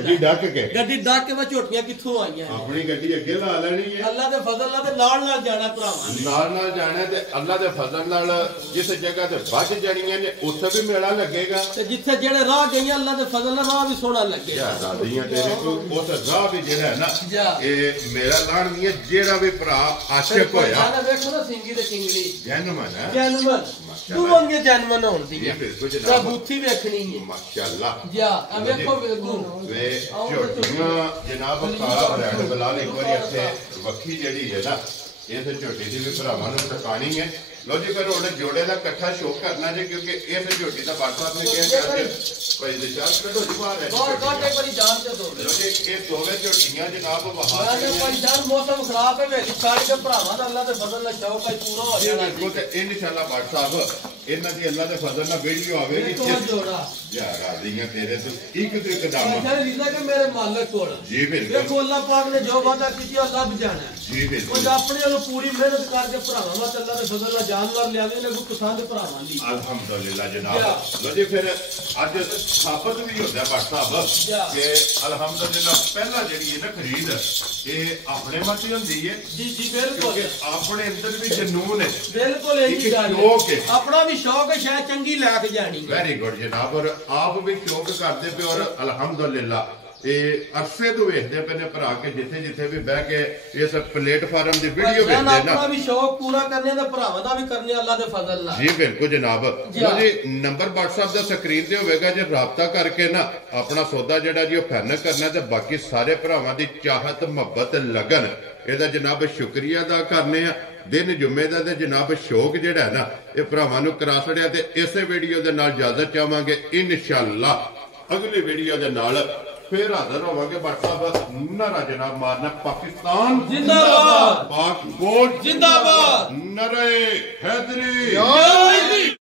ਗੱਡੀ ਡੱਕ ਕੇ ਮੈਂ ਝੋਟੀਆਂ ਕਿੱਥੋਂ ਆਈਆਂ ਆਪਣੀ ਗੱਡੀ ਅੱਗੇ ਲਾ ਲੈਣੀ ਹੈ ਅੱਲਾ ਦੇ ਫਜ਼ਲ ਨਾਲ ਤੇ ਨਾਲ ਜਾਣਾ ਭਰਾਵਾਂ ਨਾਲ ਜਾਣਾ ਤੇ ਅੱਲਾ ਦੇ ਫਜ਼ਲ ਨਾਲ ਜਿਸ ਜਗ੍ਹਾ ਤੇ ਵੱਜ ਜਾਣੀਆਂ ਨੇ ਉੱਥੇ ਵੀ ਮੇਲਾ ਲੱਗੇਗਾ ਤੇ ਜਿੱਥੇ ਜਿਹੜੇ ਰਾਹ ਗਈਆਂ ਅੱਲਾ ਦੇ ਫਜ਼ਲ ਨਾਲ ਰਾਹ ਵੀ ਸੋਹਣਾ ਲੱਗੇ ਦਾਦੀਆਂ ਤੇਰੇ ਕੋਲ ਉਹ ਤਾਂ ਰਾਹ ਵੀ ਜਿਹੜਾ ਹੈ ਨਾ ਇਹ ਮੇਰਾ ਲਾਣੀਆਂ ਜਿਹੜਾ ਵੀ ਭਰਾ ਆਸ਼ਿਕ ਹੋਇਆ ਵੇਖੋ ਨਾ ਸਿੰਗੀ ਤੇ ਕਿੰਗਲੀ ਜਨਮਨ ਜਨਮਨ ਦੂਆਂ ਦੀਆਂ ਜਨਮਨ ਹੋਣ ਦੀ ਇਹ ਬਿਲਕੁਲ ਜਨਾਬ ਬੂਥੀ ਵੇਖਣੀ ਹੈ ਮਾਸ਼ਾਅੱਲਾ ਜਾ ਆ ਵੇਖੋ ਵੇਖੋ ਵੇ ਝੋਟੀਆਂ ਜਨਾਬ ਕਾਲਾ ਰੈਡ ਬਲਾਲ ਇੱਕ ਵਾਰੀ ਇੱਥੇ ਵੱਖੀ ਜਿਹੜੀ ਹੈ ਨਾ ਇਹ ਤੇ ਝੋਟੀ ਦੀ ਵੀ ਭਰਾਵਾਂ ਨੂੰ ਟਿਕਾਣੀ ਹੈ ਲੋ ਜੀ ਫਿਰ ਉਹਨੇ ਜੋੜੇ ਦਾ ਇਕੱਠਾ ਸ਼ੋਅ ਕਰਨਾ ਜੀ ਕਿਉਂਕਿ ਇਹ ਫਿਰ ਝੋਟੀ ਦਾ ਬਾਦਸ਼ਾਹ ਨੇ ਕਿਹਾ ਕਿ ਭਾਈ ਦੇ ਚਾਰ ਕੱਢੋ ਜੀ ਬਾਹਰ ਹੈ ਬਹੁਤ ਘਾਟੇ ਵਾਲੀ ਜਾਨ ਤੇ ਦੋ ਲੋ ਜੀ ਇਹ ਦੋਵੇਂ ਝੋਟੀਆਂ ਜਨਾਬ ਵਹਾ ਮੈਂ ਭਾਈ ਜਾਨ ਮੌਸਮ ਖਰਾਬ ਹੈ ਵੇਖ ਸਾਡੀ ਦੇ ਭਰਾਵਾਂ ਦਾ ਅੱਲਾ ਦੇ ਫਜ਼ਲ ਨਾਲ ਸ਼ੌਕ ਹੈ ਪੂਰਾ ਹੋ ਜਾਣਾ ਜੀ ਤੇ ਇਨਸ਼ਾਅੱਲਾ ਬਾਦਸ਼ਾਹ ਇਹਨਾਂ ਦੀ ਅੱਲਾ ਦੇ ਫਜ਼ਲ ਨਾਲ ਵੀਡੀਓ ਆਵੇਗੀ ਜੋੜਾ ਯਾਰ ਰਾਜ਼ੀਆਂ ਤੇਰੇ ਤੋਂ ਇੱਕ ਤੋਂ ਇੱਕ ਦਾਮ ਮੈਂ ਰੀਜ਼ਾ ਕਿ ਮੇਰੇ ਮਾਲਕ ਕੋਲ ਜੀ ਬਿਲਕੁਲ ਇਹ ਅੱਲਾ ਪਾਕ ਨੇ ਜੋ ਵਾਦਾ ਕੀਤੀ ਉਹ ਲੱਭ ਜਾਣਾ ਜੀ ਬਿਲਕੁਲ ਉਹ ਆਪਣੇ ਵੱਲੋਂ ਪੂਰੀ ਮਿਹਨਤ ਕਰਕੇ ਭਰਾਵਾਂ ਦਾ ਅੱਲਾ ਦੇ ਫਜ਼ਲ ਨਾਲ ਜਾਨਵਰ ਲਿਆਵੇ ਨੇ ਕੋਈ ਪਸੰਦ ਭਰਾਵਾਂ ਦੀ ਅਲਹਮਦੁਲਿਲਾ ਜਨਾਬ ਲੋ ਜੀ ਫਿਰ ਅੱਜ ਸਾਬਤ ਵੀ ਹੁੰਦਾ ਬਾਦਸ਼ਾਹ ਕਿ ਅਲਹਮਦੁਲਿਲਾ ਪਹਿਲਾਂ ਜਿਹੜੀ ਹੈ ਨਾ ਖਰੀਦ ਇਹ ਆਪਣੇ ਮਤ ਹੁੰਦੀ ਹੈ ਜੀ ਜੀ ਬਿਲਕੁਲ ਆਪਣੇ ਅੰਦਰ ਵੀ ਜਨੂਨ ਹੈ ਬਿਲਕੁਲ ਇਹ ਗੱਲ ਹੈ ਆਪਣਾ ਵੀ ਸ਼ੌਕ ਹੈ ਸ਼ਾਇਦ ਚੰਗੀ ਲੈ ਕੇ ਜਾਣੀ ਵੈਰੀ ਗੁੱਡ ਜਨਾਬ ਔਰ ਆਪ ਵੀ ਸ਼ੌਕ ਕਰਦੇ ਪਏ ਔਰ ਅਲਹਮਦੁਲਿਲਾ ਇਹ ਅਰਸੇ ਤੋਂ ਵੇਖਦੇ ਪਏ ਨੇ ਭਰਾ ਕੇ ਜਿੱਥੇ ਜਿੱਥੇ ਵੀ ਬਹਿ ਕੇ ਇਸ ਪਲੇਟਫਾਰਮ ਦੀ ਵੀਡੀਓ ਵੇਖਦੇ ਨਾ ਆਪਣਾ ਵੀ ਸ਼ੌਕ ਪੂਰਾ ਕਰਨੇ ਦਾ ਭਰਾਵਾਂ ਦਾ ਵੀ ਕਰਨੇ ਅੱਲਾ ਦੇ ਫਜ਼ਲ ਨਾਲ ਜੀ ਬਿਲਕੁਲ ਜਨਾਬ ਲੋ ਜੀ ਨੰਬਰ WhatsApp ਦਾ ਸਕਰੀਨ ਤੇ ਹੋਵੇਗਾ ਜੇ ਰਾਬਤਾ ਕਰਕੇ ਨਾ ਆਪਣਾ ਸੌਦਾ ਜਿਹੜਾ ਜੀ ਉਹ ਫਾਈਨਲ ਕਰਨਾ ਤੇ ਬਾਕੀ ਸਾਰੇ ਭਰਾਵਾਂ ਦੀ ਚਾਹਤ ਮੁਹੱਬਤ ਲਗਨ ਇਹਦਾ ਜਨਾਬ ਸ਼ੁਕਰੀਆ ਅਦਾ ਕਰਨੇ ਆ ਦਿਨ ਜੁਮੇ ਦਾ ਤੇ ਜਨਾਬ ਸ਼ੌਕ ਜਿਹੜਾ ਹੈ ਨਾ ਇਹ ਭਰਾਵਾਂ ਨੂੰ ਕਰਾ ਛੜਿਆ ਤੇ ਇਸੇ ਵੀਡੀਓ ਦੇ ਨਾਲ ਇਜਾਜ਼ਤ ਚਾਹਾਂਗੇ ਇਨਸ਼ਾਅੱਲਾ ਅਗਲੀ ਵੀਡੀਓ ਦੇ ਨਾਲ फिर हाजिर होवांगे बादशाह नारा जनाब मारना पाकिस्तान जिंदाबाद पाक कोट जिंदाबाद नारे हैदरी